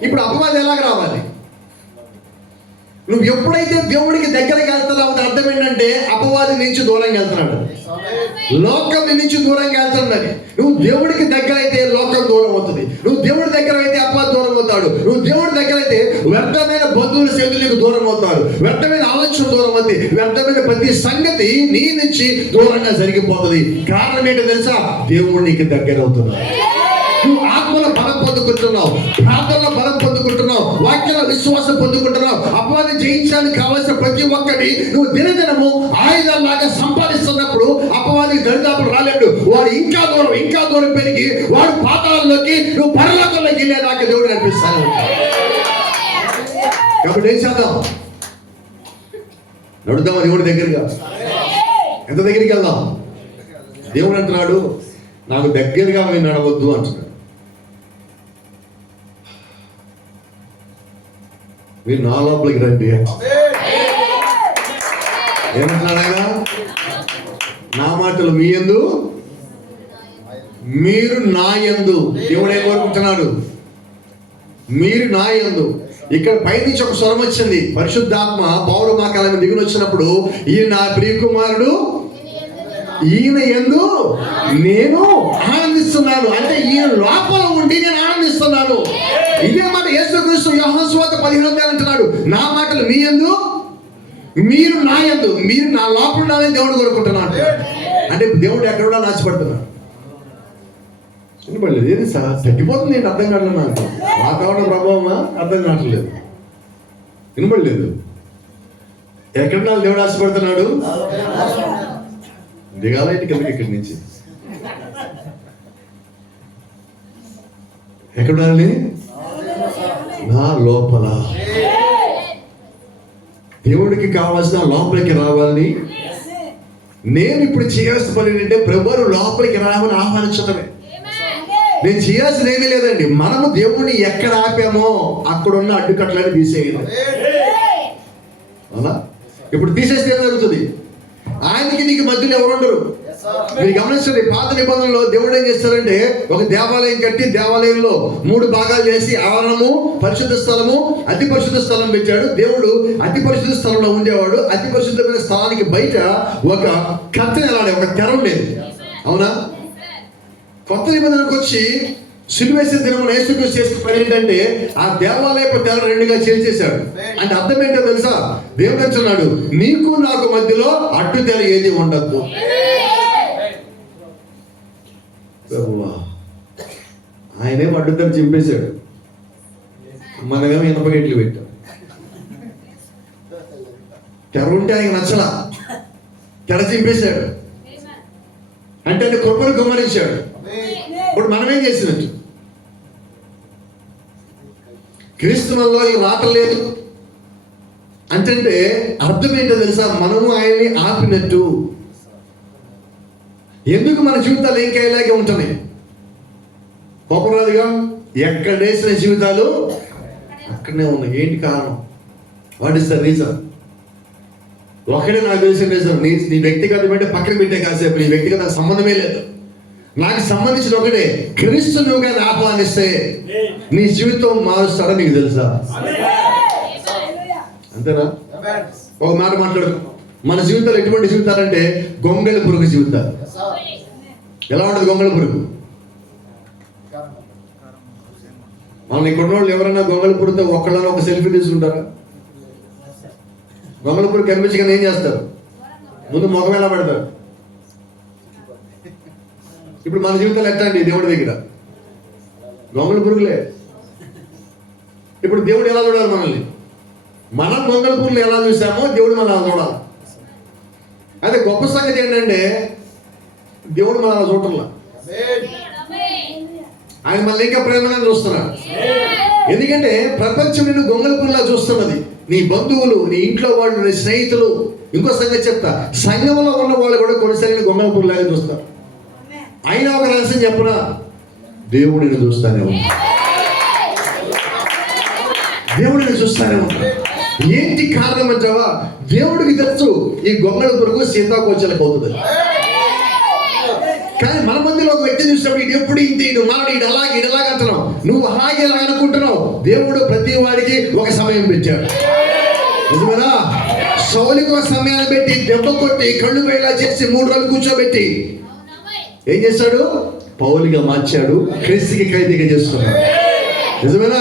ఇప్పుడు అపవాది ఎలాగ రావాలి? నువ్వు ఎప్పుడైతే దేవుడికి దగ్గరికి వెళ్తున్నావు అర్థం ఏంటంటే అపవాది నుంచి దూరంగా వెళ్తున్నాడు, లోకం నుంచి దూరంగా వెళ్తున్నది. నువ్వు దేవుడికి దగ్గర అయితే లోకం దూరం అవుతుంది. నువ్వు దేవుడి దగ్గర అయితే అపవాది దూరం అవుతాడు. నువ్వు దేవుడి దగ్గర అయితే వ్యర్థమైన బంధువుల సేవలకు దూరం అవుతాడు, వ్యర్థమైన ఆలోచన దూరం అవుతుంది, వ్యర్థమైన ప్రతి సంగతి నీ నుంచి దూరంగా జరిగిపోతుంది. కారణం ఏంటో తెలుసా? దేవుడు నీకు దగ్గర అవుతున్నాడు. నువ్వు ఆత్మలో బలం పొందుకుంటున్నావు, ప్రార్థనలో బలం పొందుకుంటున్నావు, వాక్యంలో విశ్వాసం పొందుకుంటున్నావు. అపవాది జయించడానికి కావాల్సిన ప్రతి ఒక్కటి నువ్వు దినదినము ఆయుధాలాగా సంపాదిస్తున్నప్పుడు అపవాది దరిదాపులు రాలేడు. వాడు ఇంకా దూరం పెరిగి వాడు పాతాళంలోకి నువ్వు పరలోకంలోకి వెళ్ళేదాకా దేవుడు కనిపిస్తాను. కాబట్టి ఏం చేద్దాం? నడుద్దామా దేవుడి దగ్గరగా? ఎంత దగ్గరికి వెళ్దాం? దేవుడు అంటున్నాడు నాకు దగ్గరగా మీరు నడవద్దు అంటున్నాడు. మీరు నా లోపలికి రండి ఏమంటున్నాడా? నా మాటలు మీ యందు, మీరు నా యందు. దేవుడు ఏం కోరుకుంటున్నాడు? మీరు నా యందు. ఇక్కడ పైనుంచి ఒక స్వరం వచ్చింది. పరిశుద్ధాత్మ పౌరు మా కాలం దిగులు వచ్చినప్పుడు ఈయన నా ప్రియకుమారుడు, ఈయన యందు నేను ఆనందిస్తున్నాను. అంటే ఈయన లోపల ఉండి నేను ఆనందిస్తున్నాను. ఇదే మాట యేసుక్రీస్తు యోహాను సువార్త 15 అంటున్నాడు, నా మాటలు మీ యందు, మీరు నా యందు. మీరు నా లోపల ఉండాలని దేవుడు కోరుకుంటున్నాడు. అంటే దేవుడు ఎక్కడ నాశపడుతున్నాడు. వినపడలేదు? ఏది సార్ తగ్గిపోతుంది ఏంటి? అర్థం కావట్లేదు నాకు. వాతావరణ ప్రభావమా? అర్థం కావట్లేదు. వినపడలేదు? ఎక్కడ నా దేవుడు ఆశపడుతున్నాడు? దిగాలంటే కిందకి ఇక్కడి నుంచి ఎక్కడ ఉండాలి? నా లోపల. దేవుడికి కావాల్సిన లోపలికి రావాలని నేను ఇప్పుడు చేయాల్సిన పని ఏంటంటే ప్రభువు లోపలికి రావాలని ఆహ్వానించడమే. నేను చేయాల్సిన ఏమీ లేదండి. మనము దేవుడిని ఎక్కడ ఆపామో అక్కడున్న అడ్డుకట్లని తీసేయాలి. అవునా? ఇప్పుడు తీసేస్తే ఏం జరుగుతుంది? ఆయనకి నీకు మధ్యలో ఎవరు ఉండరు. మీరు గమనించండి, పాత నిబంధనలో దేవుడు ఏం చేస్తారంటే ఒక దేవాలయం కట్టి దేవాలయంలో 3 భాగాలు చేసి ఆవరణము, పరిశుద్ధ స్థలము, అతి పరిశుద్ధ స్థలం పెట్టాడు. దేవుడు అతి పరిశుద్ధ స్థలంలో ఉండేవాడు. అతి పరిశుద్ధమైన స్థలానికి బయట ఒక కర్టెన్ ఎలాంటి ఒక తెర ఉండేది. అవునా? కొత్త నిబంధనకు వచ్చి సిలువేసిన దినమున యేసుక్రీస్తు చేసిన పని ఏంటంటే ఆ దేవాలయపు తెర 2గా చేసేసాడు. అంటే అర్థం ఏంటో తెలుసా? దేవుడు అంటున్నాడు, నీకు నాకు మధ్యలో అడ్డు తెర ఏది ఉండద్దు. ఆయనేం అడ్డు తెర చింపేశాడు, మనమేమో ఇనప గేట్లు పెట్టాం. తెర ఉంటే ఆయన నచ్చలా, తెర చింపేశాడు. అంటే కృపను గుమ్మరించాడు. ఇప్పుడు మనమేం చేసినట్టు? క్రీస్తులలో ఈ రాట లేదు అంటే అర్థం ఏంటో తెలుసా? మనము ఆయన్ని ఆపినట్టు. ఎందుకు మన జీవితాలు ఇంకా ఇలాగే ఉంటున్నాయి? కోపరాదుగా ఎక్కడేసిన జీవితాలు అక్కడనే ఉన్నాయి. ఏంటి కారణం? What is the reason? ఒకటే నాకు తెలిసిన రీజన్, నీ వ్యక్తిగతమంటే పక్కన పెట్టే కాసేపు, నీ వ్యక్తిగత సంబంధమే లేదు. నాకు సంబంధించిన ఒకటే, క్రీస్తు నువ్వు కానీ ఆహ్వానిస్తే నీ జీవితం మారుస్తాడని నీకు తెలుసా? అంతేనా? ఒక మాట మాట్లాడు. మన జీవితాలు ఎటువంటి జీవితాలంటే గొంగళి పురుగు జీవితాలు. ఎలా ఉంటుంది గొంగళి పురుగు? మన ఇక్కడ వాళ్ళు ఎవరైనా గొంగళి పురుగుతో ఒకళ్ళని ఒక సెల్ఫీ తీసుకుంటారా? గొంగళి పురుగు కనిపించగానే ఏం చేస్తారు? ముందు ముఖం ఎలా పెడతారు? ఇప్పుడు మన జీవితాలు ఎట్లా అండి? దేవుడి దగ్గర గొంగళి పురుగులే. ఇప్పుడు దేవుడు ఎలా చూడాలి మనల్ని? మనం గొంగళి పురుగులు ఎలా చూసామో దేవుడు మనం అలా చూడాలి. అదే గొప్ప సంగతి ఏంటంటే దేవుడు మనం అలా చూడాల. ఆయన మళ్ళీ ఇంకా ప్రేమగా చూస్తున్నాడు. ఎందుకంటే ప్రపంచం నిన్ను గొంగళి పురుగులా చూస్తున్నది. నీ బంధువులు, నీ ఇంట్లో వాళ్ళు, నీ స్నేహితులు. ఇంకో సంగతి చెప్తా, సంఘంలో ఉన్న వాళ్ళు కూడా కొన్నిసార్లు గొంగళి పురుగులాగా చూస్తారు. అయినా ఒక రహస్యం చెప్పనా? దేవుడిని చూస్తానే ఉంటా. దేవుడిని చూస్తానే ఉంటా. ఏంటి కారణం అంటావా? దేవుడికి తెలుసు ఈ గొంగళి పురుగు సీతాకోచలకు అవుతుంది. కానీ మన మందిలో ఒక వ్యక్తి చూసినప్పుడు ఇది ఎప్పుడు ఇంటి మనడు ఇటు అలాగే అంటున్నావు. నువ్వు అలాగే ఎలా అనుకుంటున్నావు? దేవుడు ప్రతి వాడికి ఒక సమయం పెట్టాడు. నిజమేనా? సౌలికి ఒక సమయాన్ని పెట్టి దెబ్బ కొట్టి కళ్ళు బయలా చేసి 3 రోజులు కూర్చోబెట్టి ఏం చేశాడు? పౌలుగా మార్చాడు. క్రీస్తుకి ఖైదీగా చేసుకున్నాడు. నిజమేనా?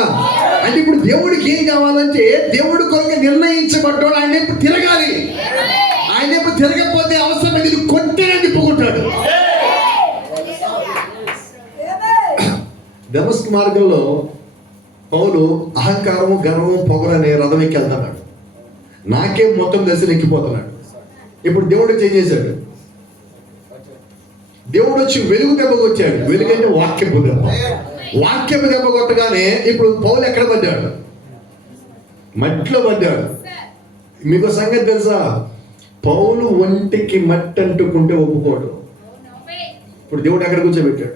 అంటే ఇప్పుడు దేవుడికి ఏం కావాలంటే దేవుడు కొరకు నిర్ణయించబడ్డాడు. ఆయన ఎప్పుడు తిరగాలి. ఆయన ఎప్పుడు తిరగకపోతే అవసరం ఇది కొట్టేనే తిప్పుకుంటాడు. దమస్కు మార్గంలో పౌలు అహంకారము, గర్వము, పొగరు అనే రథం ఎక్కి వెళ్తున్నాడు. నాకే మొత్తం దశలు ఎక్కిపోతున్నాడు. ఇప్పుడు దేవుడు ఏం చేశాడు? దేవుడు వచ్చి వెలుగు దెబ్బ కొట్టాడు. వెలుగు అంటే వాక్యపు దెబ్బ. వాక్యపు దెబ్బ కొట్టగానే ఇప్పుడు పౌలు ఎక్కడ పడ్డాడు? మట్టిలో పడ్డాడు. మీకు సంగతి తెలుసా? పౌలు ఒంటికి మట్టి అంటుకుంటే ఒప్పుకోడు. ఇప్పుడు దేవుడు ఎక్కడ కూర్చోబెట్టాడు?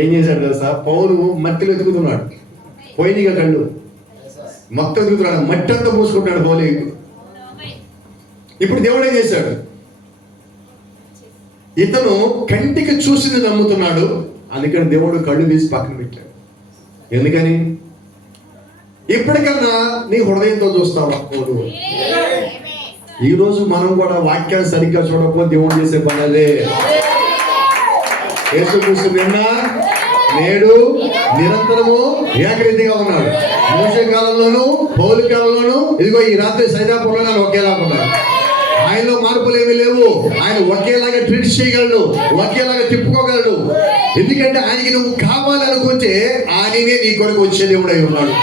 ఏం చేశాడు తెలుసా? పౌలు మట్టిలో ఎదుగుతున్నాడు. పోయినగా కళ్ళు మొత్తం ఎదుగుతున్నాడు. మట్టి అంతా పూసుకుంటాడు పౌలు. ఇప్పుడు దేవుడు ఏం చేశాడు? ఇతను కంటికి చూసింది నమ్ముతున్నాడు. అందుకని దేవుడు కళ్ళు తీసి పక్కన పెట్టాడు. ఎందుకని? ఇప్పటికన్నా నీ హృదయంతో చూస్తావా? ఈరోజు మనం కూడా వాక్యాన్ని సరిగ్గా చూడకపోతే దేవుడు చేసే పని అదే. యేసుక్రీస్తు నిన్న నేడు నిరంతరము ఏకరీతిగా ఉన్నాడు. మోషే కాలంలోను, పౌలు కాలంలోను, ఇదిగో ఈ రాత్రి సైదాపురంలో ఒకేలా ఉన్నాడు. ఆయనలో మార్పులు ఏమీ లేవు. ఆయన ఒకేలాగా ట్రీట్ చేయగలడు, ఒకేలాగా తిప్పుకోగలడు. ఎందుకంటే ఆయనకి నువ్వు కావాలనుకుంటే ఆయననే నీ కొరకు వచ్చే దేవుడై ఉన్నాడు.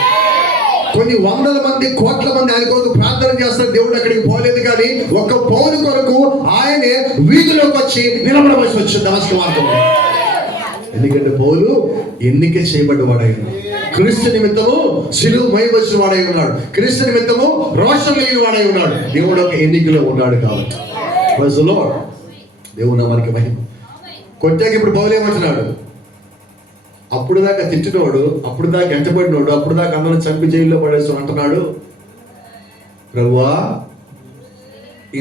కొన్ని వందల మంది, కోట్ల మంది ఆయన కొరకు ప్రార్థన చేస్తారు. దేవుడు అక్కడికి పోలేదు. కానీ ఒక పౌలు కొరకు ఆయనే వీధిలోకి వచ్చి నిలబడవలసి వచ్చింది. దమస్కు మార్గంలో ఎందుకంటే పౌలు ఎన్నిక చేయబడ్డవాడై ఉన్నాడు. క్రీస్తు నిమిత్తము సిలువ మోయవలసిన వాడై ఉన్నాడు. క్రీస్తు నిమిత్తము రోషం కలిగిన వాడై ఉన్నాడు. దేవుడు ఒక ఎన్నికలో ఉన్నాడు కాబట్టి ప్రైజ్ ది లార్డ్. దేవుడు మనకి మహిమ. కొట్టాక ఇప్పుడు పౌలు ఏమంటున్నాడు? అప్పుడు దాకా తిట్టినోడు, అప్పుడు దాకా ఎంటబడినోడు, అప్పుడు దాకా అందరూ చంపి జైల్లో పడేసి అంటున్నాడు, ప్రభువా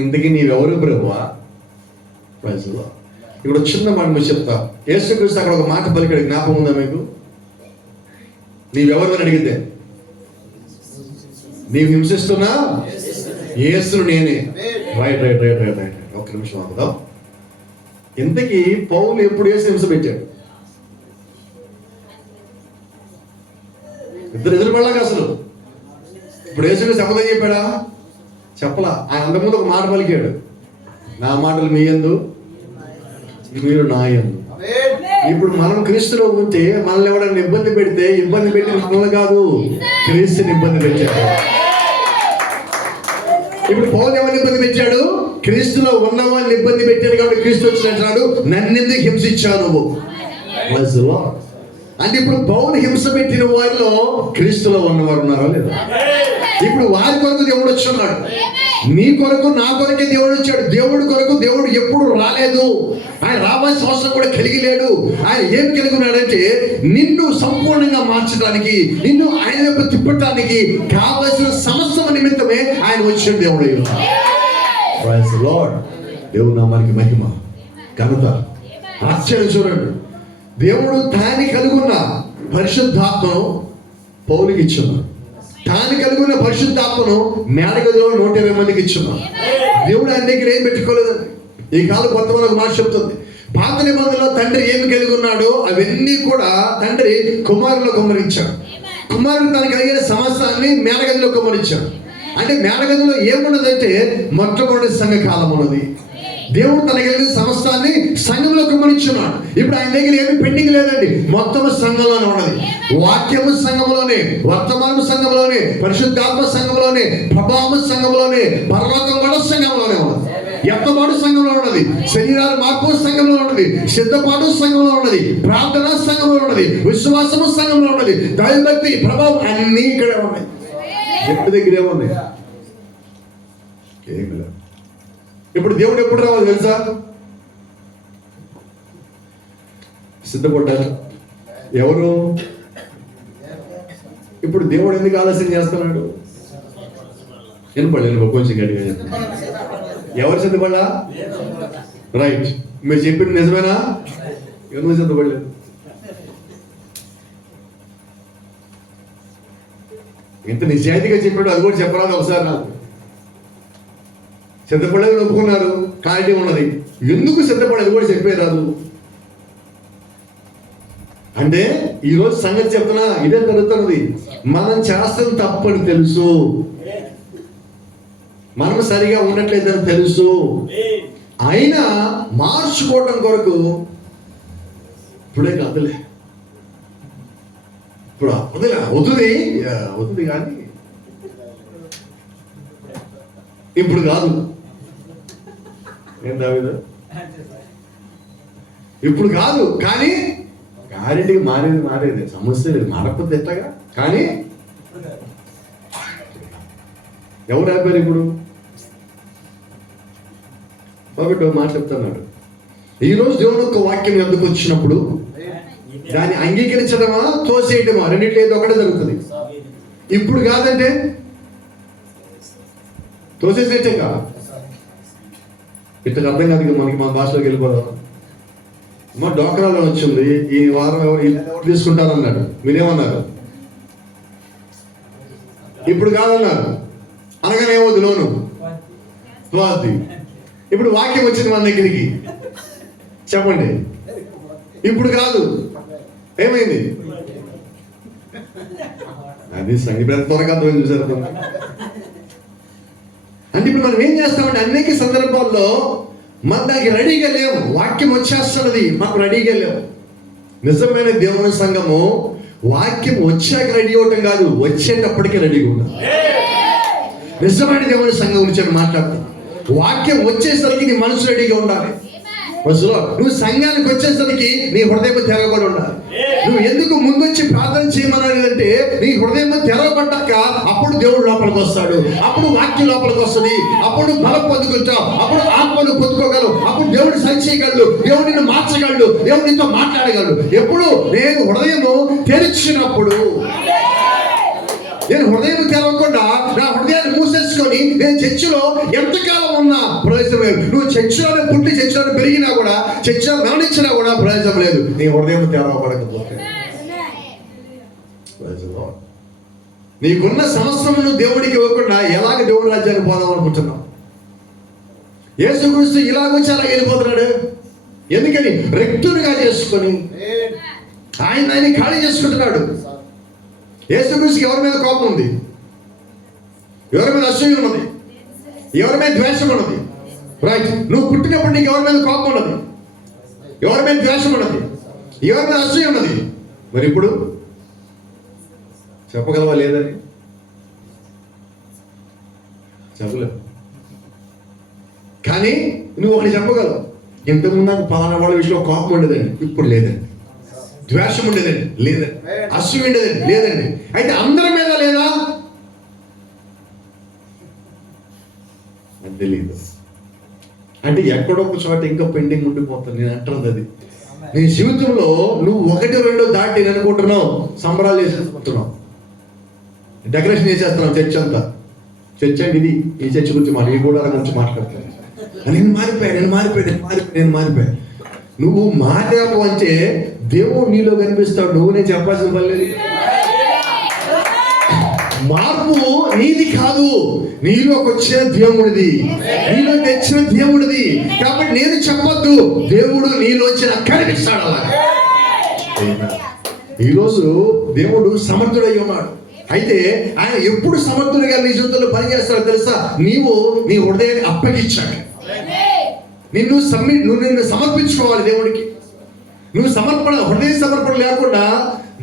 ఇంతకీ నీవెవరు ప్రభువా? Praise the lord. ఇప్పుడు చిన్న మాట మీరు చెప్తా. యేసుక్రీస్తు అక్కడ ఒక మాట పలికాడు, జ్ఞాపకం ఉందా మీకు? నీవెవరు అని అడిగితే, నీవు హింసిస్తున్నా యేసును నేనే. Right right right right right ఒక్క నిమిషం ఆగుదాం. ఇంతకీ పౌలు ఎప్పుడు యేసు హింస పెట్టాడు? ఇద్దరు ఎదురుపడలాగా అసలు. ఇప్పుడు యేసుక్రీస్తు అబద్ధం చెప్పాడా? చెప్పలా. ఆయన అంతకుముందు ఒక మాట పలికాడు, నా మాటలు మీ యందు మీరు నా యందు. ఇప్పుడు మనం క్రీస్తులో ఉంటే మనల్ని ఎవరైనా ఇబ్బంది పెడితే ఇబ్బంది పెట్టి మనల్ని కాదు, క్రీస్తుని ఇబ్బంది పెట్టాడు. ఇప్పుడు పౌలు ఎవరిని ఇబ్బంది పెట్టాడు? క్రీస్తులో ఉన్న వాళ్ళని ఇబ్బంది పెట్టాడు కాబట్టి క్రీస్తు వచ్చినట్టు నన్నెందుకు హింసించావు నువ్వు? అంటే ఇప్పుడు పౌలు హింస పెట్టిన వారిలో క్రీస్తులో ఉన్నవారు ఉన్నారా లేదా? ఇప్పుడు వారి కొరకు దేవుడు వచ్చున్నాడు. నీ కొరకు నా కొరకే దేవుడు వచ్చాడు. దేవుడి కొరకు దేవుడు ఎప్పుడు రాలేదు. ఆయన రావాల్సిన అవసరం కూడా కలిగి లేడు. ఆయన ఏం కలిగి ఉన్నాడంటే నిన్ను సంపూర్ణంగా మార్చడానికి, నిన్ను ఆయన వైపు తిప్పడానికి కావలసిన సమస్య నిమిత్తమే ఆయన వచ్చిన దేవుడు. Praise the lord. దేవుడు నామానికి మహిమ ఘనత. ఆశ్చర్యం చూడండి. దేవుడు తాని కలుగున్న పరిశుద్ధాత్మను పౌలుకి ఇచ్చున్నాడు. తాను కలుగున్న పరిశుద్ధాత్మను మేడగదిలో 120 మందికి ఇచ్చున్నాడు. దేవుడు ఆయన దగ్గర ఏం పెట్టుకోలేదండి. ఈ కాలం కొంతమంది ఒక మాట చెప్తుంది, పాత నిబంధనలో తండ్రి ఏమి కలిగి ఉన్నాడో అవన్నీ కూడా తండ్రి కుమారులో కుమ్మరించాడు. కుమారుడు తనకు కలిగిన సమస్యని మేడగదిలో కుమ్మరించాడు. అంటే మేడగదిలో ఏమున్నదంటే మొట్టమొదటి సంఘ కాలం ఉన్నది. దేవుడు తన కలిగిన సమస్తాన్ని సంఘంలో కుమ్మరించున్నాడు. ఇప్పుడు ఆయన దగ్గర ఏమి పెండింగ్ లేదండి. మొత్తం సంఘంలోనే ఉన్నది. వాక్యము సంఘంలోనే, వర్తమానము సంఘంలోనే, పరిశుద్ధాత్మ సంఘంలోనే, ప్రభావము సంఘంలోనే, పరలోకం కూడా సంఘంలోనే ఉన్నది. ఎత్తపాటు సంఘంలో ఉన్నది, శరీరాల మార్పు సంఘంలో ఉన్నది, సిద్ధపాటు సంఘంలో ఉన్నది, ప్రార్థన సంఘంలో ఉన్నది, విశ్వాసము సంఘంలో ఉన్నది, దైవభక్తి ప్రభావం అన్నీ ఇక్కడే ఉన్నాయి. ఎప్పుడు దగ్గర ఏమున్నాయి? ఇప్పుడు దేవుడు ఎప్పుడు రావాలి తెలుసా? సిద్ధపడ్డారు ఎవరు? ఇప్పుడు దేవుడు ఎందుకు ఆలస్యం చేస్తున్నాడు? వినపడలేదు కొంచెం గట్టిగా చెప్పండి. ఎవరు సిద్ధపడ్డా? రైట్. మీరు చెప్పింది నిజమేనా? ఎందుకు సిద్ధపడలేదు? ఎంత నిజాయితీగా చెప్పాడు అది కూడా చెప్పరాదు ఒకసారి. నాకు సిద్ధపడలేదు ఒప్పుకున్నారు, క్లారిటీ ఉన్నది. ఎందుకు సిద్ధపడేది కూడా చెప్పేరాదు. అంటే ఈరోజు సంగతి చెప్తున్నా, ఇదే జరుగుతున్నది. మనం చేస్తాం తప్పని తెలుసు, మనం సరిగా ఉండట్లేదని తెలుసు, అయినా మార్చుకోవడం కొరకు ఇప్పుడే కాదులే, ఇప్పుడు అవుతుంది కానీ ఇప్పుడు కాదు. ఏం దావీదు? ఇప్పుడు కాదు కానీ గ్యారెంటీగా మారేది సమస్య లేదు. మారకపోతే ఎట్టగా, కానీ ఎవరు ఆపారు? ఇప్పుడు కాబట్టి మాట చెప్తున్నాడు. ఈరోజు దేవుని యొక్క వాక్యం ఎందుకు వచ్చినప్పుడు దాన్ని అంగీకరించడమా తోసేయటమా రెండింటిలో ఏదో ఒకటే జరుగుతుంది. ఇప్పుడు కాదంటే తోసేసేటే కా ఇట్లా అర్థం కాదు. మనకి మన భాషలోకి వెళ్ళిపోదాం. మా డోక్రాలో వచ్చింది ఈ వారం ఎవరు తీసుకుంటారన్నాడు. మీరేమన్నారు? ఇప్పుడు కాదన్నారు. అనగానే ఏమవుతుంది? లోను పోద్ది. ఇప్పుడు వాక్యం వచ్చింది మన దగ్గరికి, చెప్పండి. ఇప్పుడు కాదు, ఏమైంది? అది సంగతి త్వరగా అర్థం చూసారు. అంటే ఇప్పుడు మనం ఏం చేస్తామంటే అనేక సందర్భాల్లో మన దానికి రెడీగా లేవు. వాక్యం వచ్చేస్తున్నది, మాకు రెడీగా లేవు. నిజమైన దేవుని సంఘము వాక్యం వచ్చాక రెడీ అవటం కాదు, వచ్చేటప్పటికే రెడీగా ఉండాలి. నిజమైన దేవుని సంఘం గురించి మాట్లాడుతున్నాం. వాక్యం వచ్చేసరికి నీ మనసు రెడీగా ఉండాలి. నువ్వు సంఘానికి వచ్చేసరికి నీ హృదయం తెరవబడి ఉండాలి. నువ్వు ఎందుకు ముందు వచ్చి ప్రార్థన చేయమన్నాడంటే నీ హృదయం తెరవబడ్డాక అప్పుడు దేవుడు లోపలికి వస్తాడు, అప్పుడు వాక్యం లోపలికి వస్తుంది, అప్పుడు బలం పొందుకుంటావు, అప్పుడు ఆత్మను పొందుకోగలవు, అప్పుడు దేవుడు సరిచేయగలడు, దేవుడు నిన్ను మార్చగలడు, దేవుడు నీతో మాట్లాడగలడు. ఎప్పుడు నేను హృదయము తెరిచినప్పుడు. నేను హృదయం తెరవకుండా నా హృదయాన్ని మూసేసుకొని నేను చర్చిలో ఎంతకాలం ఉన్నా ప్రయోజనం లేదు. నువ్వు చర్చిలోనే పుట్టి చర్చిలోనే పెరిగినా కూడా చర్చిలో మరణించినా కూడా ప్రయోజనం లేదు, నీ హృదయం తెరవబడకపోతే. నీకున్న సమస్తమును దేవుడికి ఇవ్వకుండా ఎలాగ దేవుడి రాజ్యానికి పోదాం అనుకుంటున్నావు? యేసుక్రీస్తు ఇలాగొచ్చి అలా వెళ్ళిపోతున్నాడు. ఎందుకని? రెక్తునిగా చేసుకొని ఆయన ఖాళీ చేసుకుంటున్నాడు. యేసుక్రీస్తుకి ఎవరి మీద కోపం ఉంది? ఎవరి మీద అసూయ ఉన్నది? ఎవరి మీద ద్వేషం ఉన్నది? రైట్. నువ్వు పుట్టినప్పుడు నీకు ఎవరి మీద కోపం ఉన్నది? ఎవరి మీద ద్వేషం ఉన్నది? ఎవరి మీద అసూయ ఉన్నది? మరి ఇప్పుడు చెప్పగలవా? లేదని చెప్పలేవు. కానీ నువ్వు ఒకటి చెప్పగలవు, ఇంతకుముందు నాకు పలానా వాళ్ళ విషయంలో కోపం ఉండదండి, ఇప్పుడు లేదండి. ద్వేషం ఉండేదండి, లేదండి. అసూయ ఉండేదండి, లేదండి. అయితే అందరి మీద లేదా? అది తెలియదు. అంటే ఎక్కడొక చోట ఇంకా పెండింగ్ ఉండిపోతుంది. నేను అంటున్నది అది. నీ జీవితంలో నువ్వు 1-2 దాటి అనుకుంటున్నావు, సంబరాలు చేసేసుకుంటున్నావు, డెకరేషన్ చేసేస్తున్నావు చర్చ్ అంతా. చర్చ్ అంటే ఇది, ఈ చర్చ్ గురించి మాట, ఈ గూడాల గురించి మాట్లాడతాను. నేను మారిపోయాను. నువ్వు మాట్లాడవు అంటే దేవుడు నీలో కనిపిస్తాడు. నువ్వు నేను చెప్పాల్సిన పని లేదు. మార్పు నీది కాదు, నీలోకి వచ్చిన దేవుడిది, నీలో తెచ్చిన దేవుడిది. కాబట్టి నేను చెప్పొద్దు, దేవుడు నీలోంచి నాకు కనిపిస్తాడు. అలా ఈరోజు దేవుడు సమర్థుడై ఉన్నాడు. అయితే ఆయన ఎప్పుడు సమర్థుడిగా నీ జీవితంలో పనిచేస్తాడో తెలుసా? నీవు నీ హృదయాన్ని అప్పగించాక నిన్ను సమర్పించుకోవాలి దేవుడికి. నువ్వు హృదయ సమర్పణ లేకుండా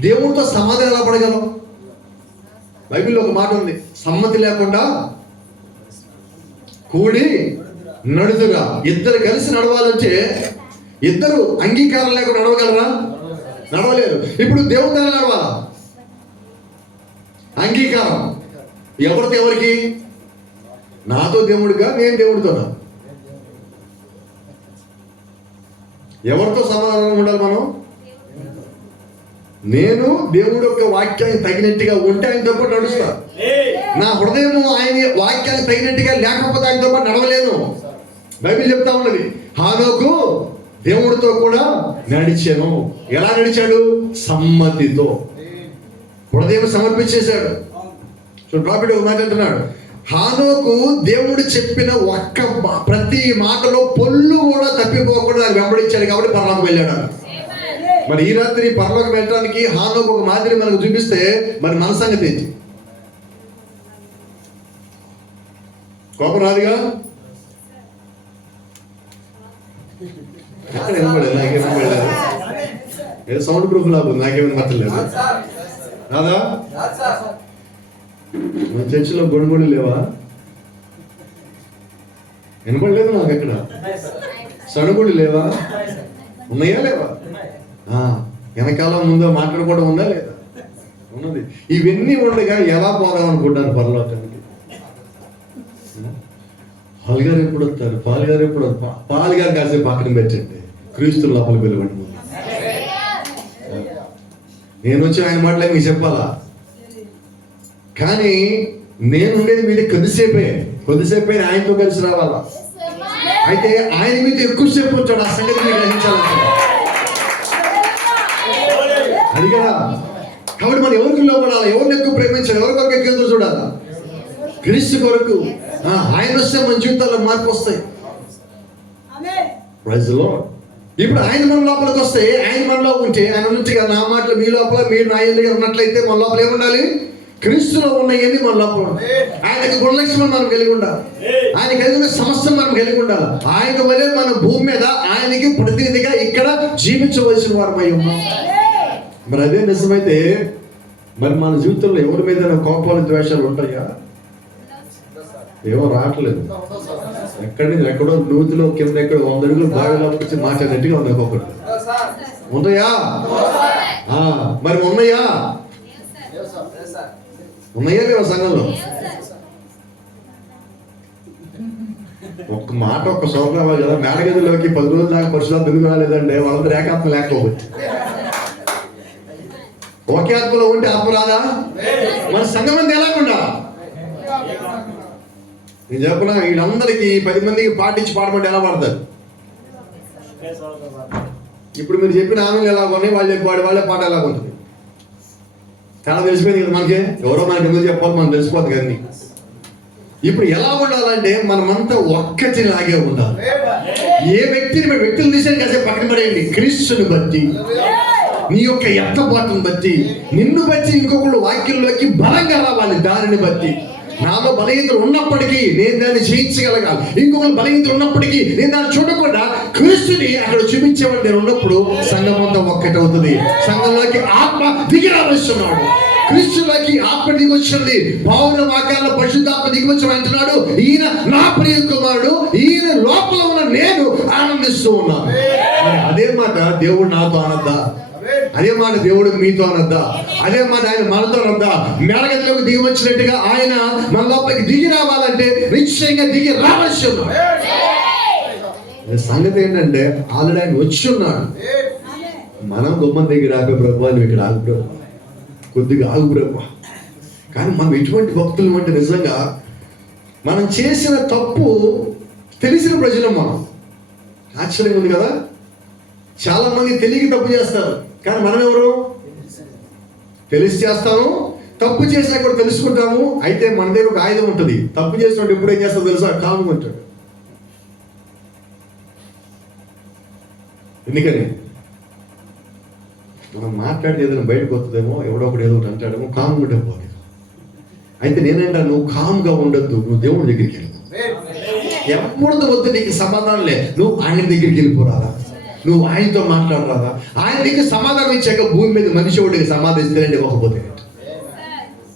దేవుడితో సమాధానం ఎలా పడగలవు? బైబిల్లో ఒక మాట ఉంది, సమ్మతి లేకుండా కూడి నడుదుగా. ఇద్దరు కలిసి నడవాలంటే ఇద్దరు అంగీకారం లేకుండా నడవగలరా? నడవలేరు. ఇప్పుడు దేవుడితో నడవాలా? అంగీకారం ఎవరితో? ఎవరికి? నాతో దేవుడిగా, నేను దేవుడితోనా? ఎవరితో సమాధానం ఉండాలి మనం? నేను దేవుడి యొక్క వాక్యానికి తగినట్టుగా ఉంటే ఆయనతో పాటు నడుస్తా. నా హృదయం ఆయన వాక్యానికి తగినట్టుగా లేకపోతే ఆయనతో పాటు నడవలేను. బైబిల్ చెప్తా ఉన్నది, హానోకు దేవుడితో కూడా నడిచాను. ఎలా నడిచాడు? సమ్మతితో. హృదయం సమర్పించేశాడు. సో ప్రాఫిట్ ఒక మాట అంటున్నాడు, హానోకు దేవుడు చెప్పిన ప్రతి మాటలో పొల్లు కూడా తప్పిపోకుండా దాన్ని వెంబడించాడు కాబట్టి పరలోకం వెళ్ళాడు. మరి ఈ రాత్రి పరలోకం వెళ్ళడానికి హానోకు ఒక మాదిరి మనకు చూపిస్తే మరి మన సంగతి ఏంటి? కోపం రాదుగా? ఏదో సౌండ్ ప్రూఫ్ లాగా ఉంది, నాకేమైనా మర్చలేదు రాదా? మన చర్చిలో గొడుగుడు లేవా? వినపడలేదు నాకు. ఎక్కడ సడుగుడు లేవా? ఉన్నాయా లేవా? వెనకాల ముందో మాట్లాడుకోవడం ఉందా లేదా? ఉన్నది. ఇవన్నీ ఉండగా ఎలా పోదాం అనుకుంటారు పరలోకానికి? పాలుగారు ఎప్పుడు వస్తారు? పాలుగారు ఎప్పుడు వస్తారు? పాలుగారు కాసేపు పక్కన పెట్టండి, క్రీస్తు లోపల పిలవండి. నేను వచ్చి ఆయన మాటలే మీకు చెప్పాలా? కానీ నేనుండేది మీది కొద్దిసేపే ఆయనతో కలిసి రావాలా. అయితే ఆయన మీద ఎక్కువసేపు ఉంటాడు, ఆ సంగతి మీరు గ్రహించాలంటే అది కదా. కాబట్టి మనం ఎవరికి లోపడాలి? ఎవరిని ఎక్కువ ప్రేమించాలి? ఎవరి కొరకు ఎక్కువ ఎదురు చూడాలా? క్రీస్తు కొరకు. ఆయన వస్తే మన జీవితాల్లో మార్పు వస్తాయి. Praise the lord. ఇప్పుడు ఆయన మన లోపలికి వస్తే, ఆయన మనలో ఉంటే, ఆయన ఉన్నట్టుగా నా మాటలు మీ లోపల, మీరు నా దగ్గర ఉన్నట్లయితే మన లోపల ఏముండాలి? క్రీస్తులో ఉన్నాయని మన లోపల ఉండాలి. ఆయనకి గుణలక్షణం మనం కలిగి ఉండాలి. ఆయన కలిగిన సమస్తం మనం కలిగి ఉండాలి. ఆయన వల్లే మన భూమి మీద ఆయనకి ప్రతినిధిగా ఇక్కడ జీవించవలసిన వారమై ఉన్నాం. మరి అదే నిజమైతే మరి మన జీవితంలో ఎవరి మీద కోపాలు ద్వేషాలు ఉంటాయా? ఏమో రావట్లేదు. ఎక్కడో నూతిలో కింద ఎక్కడ 100 అడుగులు బావిలో వచ్చి మాట్లాడినట్టుగా ఉంది ఒక్కొక్కటి. ఉన్నాయా? మరి ఉన్నాయా లేవా సంఘంలో? ఒక్క మాట ఒక్క సోదరు అవ్వాలి కదా. మేడగదిలోకి 10 రోజుల దాకా పరిశుభ్రత దుర్గు రాలేదంటే వాళ్ళందరూ ఏకాత్మ లేకపోవచ్చు. ఒకే ఆత్మలో ఉంటే ఆత్మ రాదా? మన సంఘం అంతా ఎలాగుండా? నేను చెప్పిన వీళ్ళందరికీ 10 మందికి పాటించి పాడమంటే ఎలా పాడతారు? ఇప్పుడు మీరు చెప్పిన ఆమెలు ఎలా ఉన్నాయి, వాళ్ళు చెప్పాడు వాళ్ళే పాట ఎలా ఉంటుంది. చాలా తెలిసిపోయింది కదా మనకి. ఎవరో మనకి ఎందుకు చెప్పాలి, మనం తెలిసిపోతుంది కానీ. ఇప్పుడు ఎలా ఉండాలంటే మనమంతా ఒక్కటిలాగే ఉండాలి. ఏ వ్యక్తులు తీసేది కాసేపు పక్కన పడేయండి. క్రీస్తుని బట్టి, నీ యొక్క ఎత్తబాటును బట్టి, నిన్ను బట్టి ఇంకొకళ్ళు వాక్యంలోకి బలంగా రావాలి. దానిని బట్టి నాలో బలహీనతలు ఉన్నప్పటికీ నేను దాన్ని జయించగలగాలి. ఇంకొకరు బలహీనతలు ఉన్నప్పటికీ నేను దాన్ని చూడకుండా క్రీస్తుని అక్కడ చూపించేవాడు నేను ఉన్నప్పుడు సంఘం అంతా ఒక్కటవుతుంది. సంఘంలోకి ఆత్మ దిగి రావస్తున్నాడు. క్రీస్తులోకి ఆత్మ దిగి వచ్చింది. పౌర వాక్యాల్లో పరిశుద్ధాత్మ దిగి వచ్చి అంటున్నాడు, ఈయన నా ప్రియ కుమారుడు, ఈయన లోపల ఉన్న నేను ఆనందిస్తూ ఉన్నాను. అదే మాట దేవుడు నాతో అనద్దా? అదే మాట దేవుడు మీతో అనద్దా? అదే మాట ఆయన మనతో అనద్దా? మేడగదిలోకి దిగి వచ్చినట్టుగా ఆయన మన లోపలికి దిగి రావాలంటే నిశ్చయంగా దిగి రావాల్సి ఉన్నాడు. సంగతి ఏంటంటే ఆల్రెడీ ఆయన వచ్చి ఉన్నాడు. మనం గుమ్మం దగ్గర ఆగే ప్రభు, నువ్వు ఇక్కడ ఆగు ప్రభు, కొద్దిగా ఆగు ప్రభు. కానీ మనం ఎటువంటి భక్తులు అంటే నిజంగా మనం చేసిన తప్పు తెలిసిన ప్రజలు మనం. ఆశ్చర్యంగా ఉంది కదా. చాలా మంది తెలియక తప్పు చేస్తారు, కానీ మనం ఎవరు? తెలిసి చేస్తాము, తప్పు చేసినా కూడా తెలుసుకుంటాము. అయితే మన దగ్గర ఒక ఆయుధం ఉంటుంది. తప్పు చేసినట్టు ఎప్పుడు ఏం చేస్తావు తెలుసా? కాము అంటాడు. ఎందుకని? మనం మాట్లాడితే ఏదైనా బయటకు వస్తుందేమో, ఎవడో ఒకటి ఏదో ఒకటి అంటాడేమో, కాము ఉంటే పోలేదు. అయితే నేనంటా, నువ్వు కామ్గా ఉండొద్దు, నువ్వు దేవుడి దగ్గరికి వెళ్ళు. ఎప్పుడు వద్దు నీకు సమాధానం లే, నువ్వు ఆయన దగ్గరికి వెళ్ళిపోరాదా? నువ్వు ఆయనతో మాట్లాడరాదా? ఆయన నీకు సమాధానం ఇచ్చాక భూమి మీద మనిషి ఒకటికి సమాధిస్తానండి ఇవ్వకపోతే.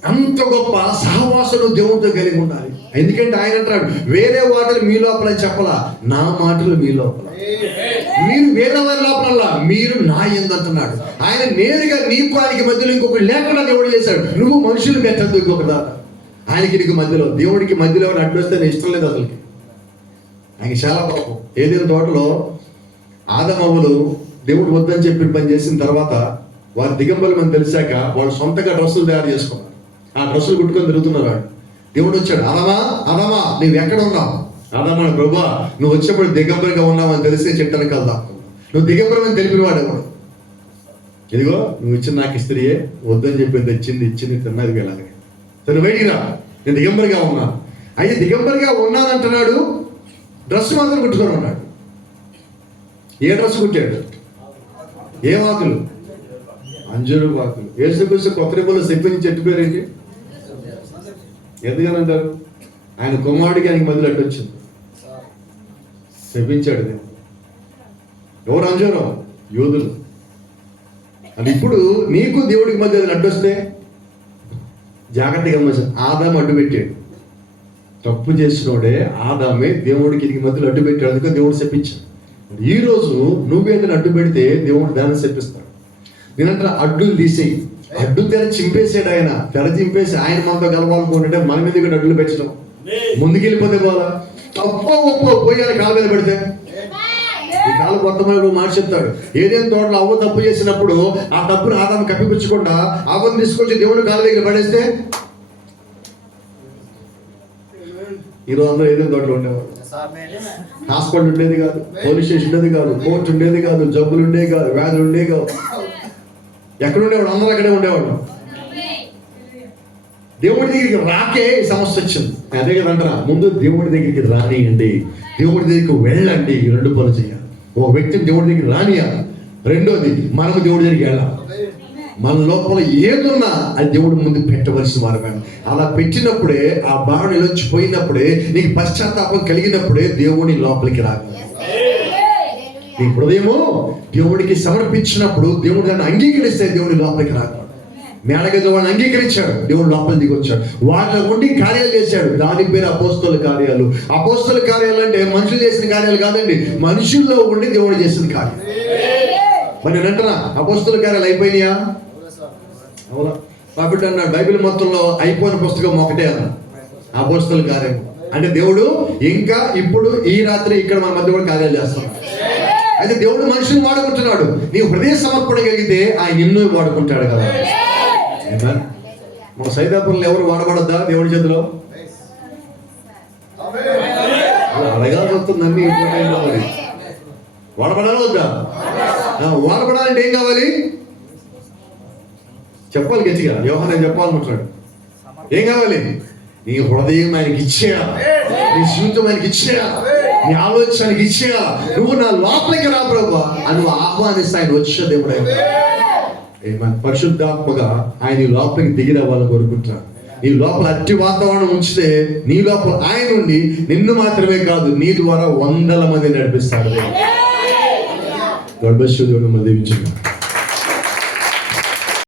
అంత గొప్ప సహవాసను దేవుడితో కలిగి ఉండాలి. ఎందుకంటే ఆయన అంటాడు, వేరే మాటలు మీ లోపల చెప్పలా, నా మాటలు మీ లోపల. మీరు వేరే వారి లోపల, మీరు నా యందంటున్నాడు. ఆయన నేరుగా నీకు ఆయనకి మధ్యలో ఇంకొకటి లేకుండా దేవుడు చేశాడు. నువ్వు మనుషులు పెట్టద్దు ఇంకొకటి. ఆయనకి నీకు మధ్యలో, దేవుడికి మధ్యలో అడ్డు వస్తే నేను ఇష్టం లేదు అసలుకి. ఆయనకి చాలా పాపం. ఏదైనా తోటలో ఆదమవ్వలు దేవుడు వద్దని చెప్పి పని చేసిన తర్వాత వారి దిగంబరులు మనం తెలిసాక వాళ్ళు సొంతగా డ్రెస్సులు తయారు చేసుకున్నారు. ఆ డ్రెస్సులు కుట్టుకొని తిరుగుతున్నారు. దేవుడు వచ్చాడు, ఆదామా నువ్వు ఎక్కడ ఉన్నావు? ఆదామా, ప్రభా నువ్వు వచ్చినప్పుడు దిగంబరిగా ఉన్నావు అని తెలిసి చెట్టానికి వెళ్దాం. నువ్వు దిగంబరం తెలిపిన వాడు ఎవడు? ఇదిగో నువ్వు ఇచ్చిన నాకు ఇస్త్రీయే, వద్దని చెప్పింది ఇచ్చింది తిన్నది వెళ్ళాలి. తను బయటికి రా, నేను దిగంబరిగా ఉన్నాను. అయితే దిగంబరిగా ఉన్నానంటున్నాడు, డ్రెస్ మాత్రం కుట్టుకొని ఉన్నాడు. ఏ డ్రెస్ కుట్టాడు? ఏ వాకులు? అంజూరు వాకులు. యేసుక్రీస్తు కొత్త నిబంధనలో చెప్పించి చెట్టు పేరు ఏంటి? ఎందుకనంటారు? ఆయన కుమారుడికి ఆయనకి మధ్యలో అడ్డు వచ్చింది, చెప్పించాడు. ఎవరు అంజూరం? యోధులు. అది ఇప్పుడు నీకు దేవుడికి మధ్య అడ్డు వస్తే జాగ్రత్తగా గమనించాలి. ఆదాము అడ్డు పెట్టాడు. తప్పు చేసినోడే ఆదామే దేవుడికి ఇది మధ్యలో అడ్డు పెట్టాడు. అందుకే దేవుడు చెప్పించాడు. ఈ రోజు నువ్వేదైనా అడ్డు పెడితే దేవుడు దాన్ని చెప్పిస్తాడు. నేనంటే అడ్డులు తీసేయి. అడ్డు తెర చింపేసాడు ఆయన. తెర చింపేసి ఆయన మనతో కలవాలనుకుంటుంటే మన మీద కూడా అడ్డులు పెట్టడం. ముందుకెళ్ళిపోతే పోలా, తప్ప ఒప్ప పోయాలి కాళ్ళ మీద పెడితే. ఈ కాలు కొత్తమైన మాట చెప్తాడు. ఏదైనా తోటలో అవ్వ తప్పు చేసినప్పుడు ఆ తప్పును ఆదాము కప్పిపుచ్చకుండా అవ్వను తీసుకొచ్చి దేవుడు కాళ్ళ దగ్గర పడేస్తే ఈరోజు అందరూ ఏదైనా తోటలో ఉండేవాడు. హాస్పిటల్ ఉండేది కాదు, పోలీస్ స్టేషన్ ఉండేది కాదు, కోర్టు ఉండేది కాదు, జబ్బులు ఉండేవి కాదు, వ్యాధులు ఉండేవి కాదు. ఎక్కడ ఉండేవాడు? అందరూ అక్కడే ఉండేవాడు. దేవుడి దగ్గరికి రాకే సమస్య వచ్చింది. అదే కదా అంటారా, ముందు దేవుడి దగ్గరికి రానియండి, దేవుడి దగ్గరికి వెళ్ళండి. ఈ రెండు పనులు చేయాలి. ఒక వ్యక్తిని దేవుడి దగ్గరికి రానియాలి. రెండోది మనము దేవుడి దగ్గరికి వెళ్ళాలి. మన లోపల ఏదున్నా అది దేవుడి ముందు పెట్టవలసిన వారమే. అలా పెట్టినప్పుడే, ఆ బాణలోంచి పోయినప్పుడే, నీకు పశ్చాత్తాపం కలిగినప్పుడే దేవుడి లోపలికి రాగలరు. నీ హృదయము దేవుడికి సమర్పించినప్పుడు దేవుడు దాన్ని అంగీకరిస్తే దేవుడి లోపలికి రాగలడు. మేడగది వాళ్ళని అంగీకరించాడు, దేవుడు లోపల దిగొచ్చాడు, వాళ్ళ ఉండి కార్యాలు చేశాడు. దాని పేరు అపోస్తల కార్యాలు. అపోస్తల కార్యాలు అంటే మనుషులు చేసిన కార్యాలు కాదండి, మనుషుల్లో ఉండి దేవుడు చేసిన కార్యం. మరి నేను అంటున్నా, అపోస్తల కార్యాలు అయిపోయినాయా? అవునా? కాబట్టి అన్నాడు, బైబిల్ మొత్తంలో అయిపోయిన పుస్తకం ఒకటే అన్న, అపోస్తల కార్యం. అంటే దేవుడు ఇంకా ఇప్పుడు ఈ రాత్రి ఇక్కడ మన మధ్య కూడా కార్యాలు చేస్తాం. అయితే దేవుడు మనుషుని వాడుకుంటున్నాడు. నీవు హృదయ సమర్పణ కలిగితే ఆయన ఎన్నో వాడుకుంటాడు కదా. మన సైదాపురంలో ఎవరు వాడబడద్దా దేవుడి చేతిలో? అడగాల్సి వస్తుంది అన్ని. వాడబడాలి వద్దా? వాడబడాలంటే ఏం కావాలి? చెప్పాలి గట్టిగా. యోహాను చెప్పాలనుకుంటున్నాడు. ఏం కావాలి? నీ హృదయం ఆయనకి ఇచ్చేయాలి, నీ జీవితం ఆయనకి ఇచ్చేయాలి, నీ ఆలోచనకి ఇచ్చేయాలి. నువ్వు నా లోపలికి రా ప్రభువా అని నువ్వు ఆహ్వానిస్తే ఆయన వచ్చే దేవుడు. పరిశుద్ధాత్మగా ఆయన నీ లోపలికి దిగి రావాలని కోరుకుంటున్నాను. నీ లోపల అట్టి వాతావరణం ఉంచితే నీ లోపల ఆయన ఉండి నిన్ను మాత్రమే కాదు, నీ ద్వారా 100 మంది నడిపిస్తాడు. దేవుడు దీవించుగాక.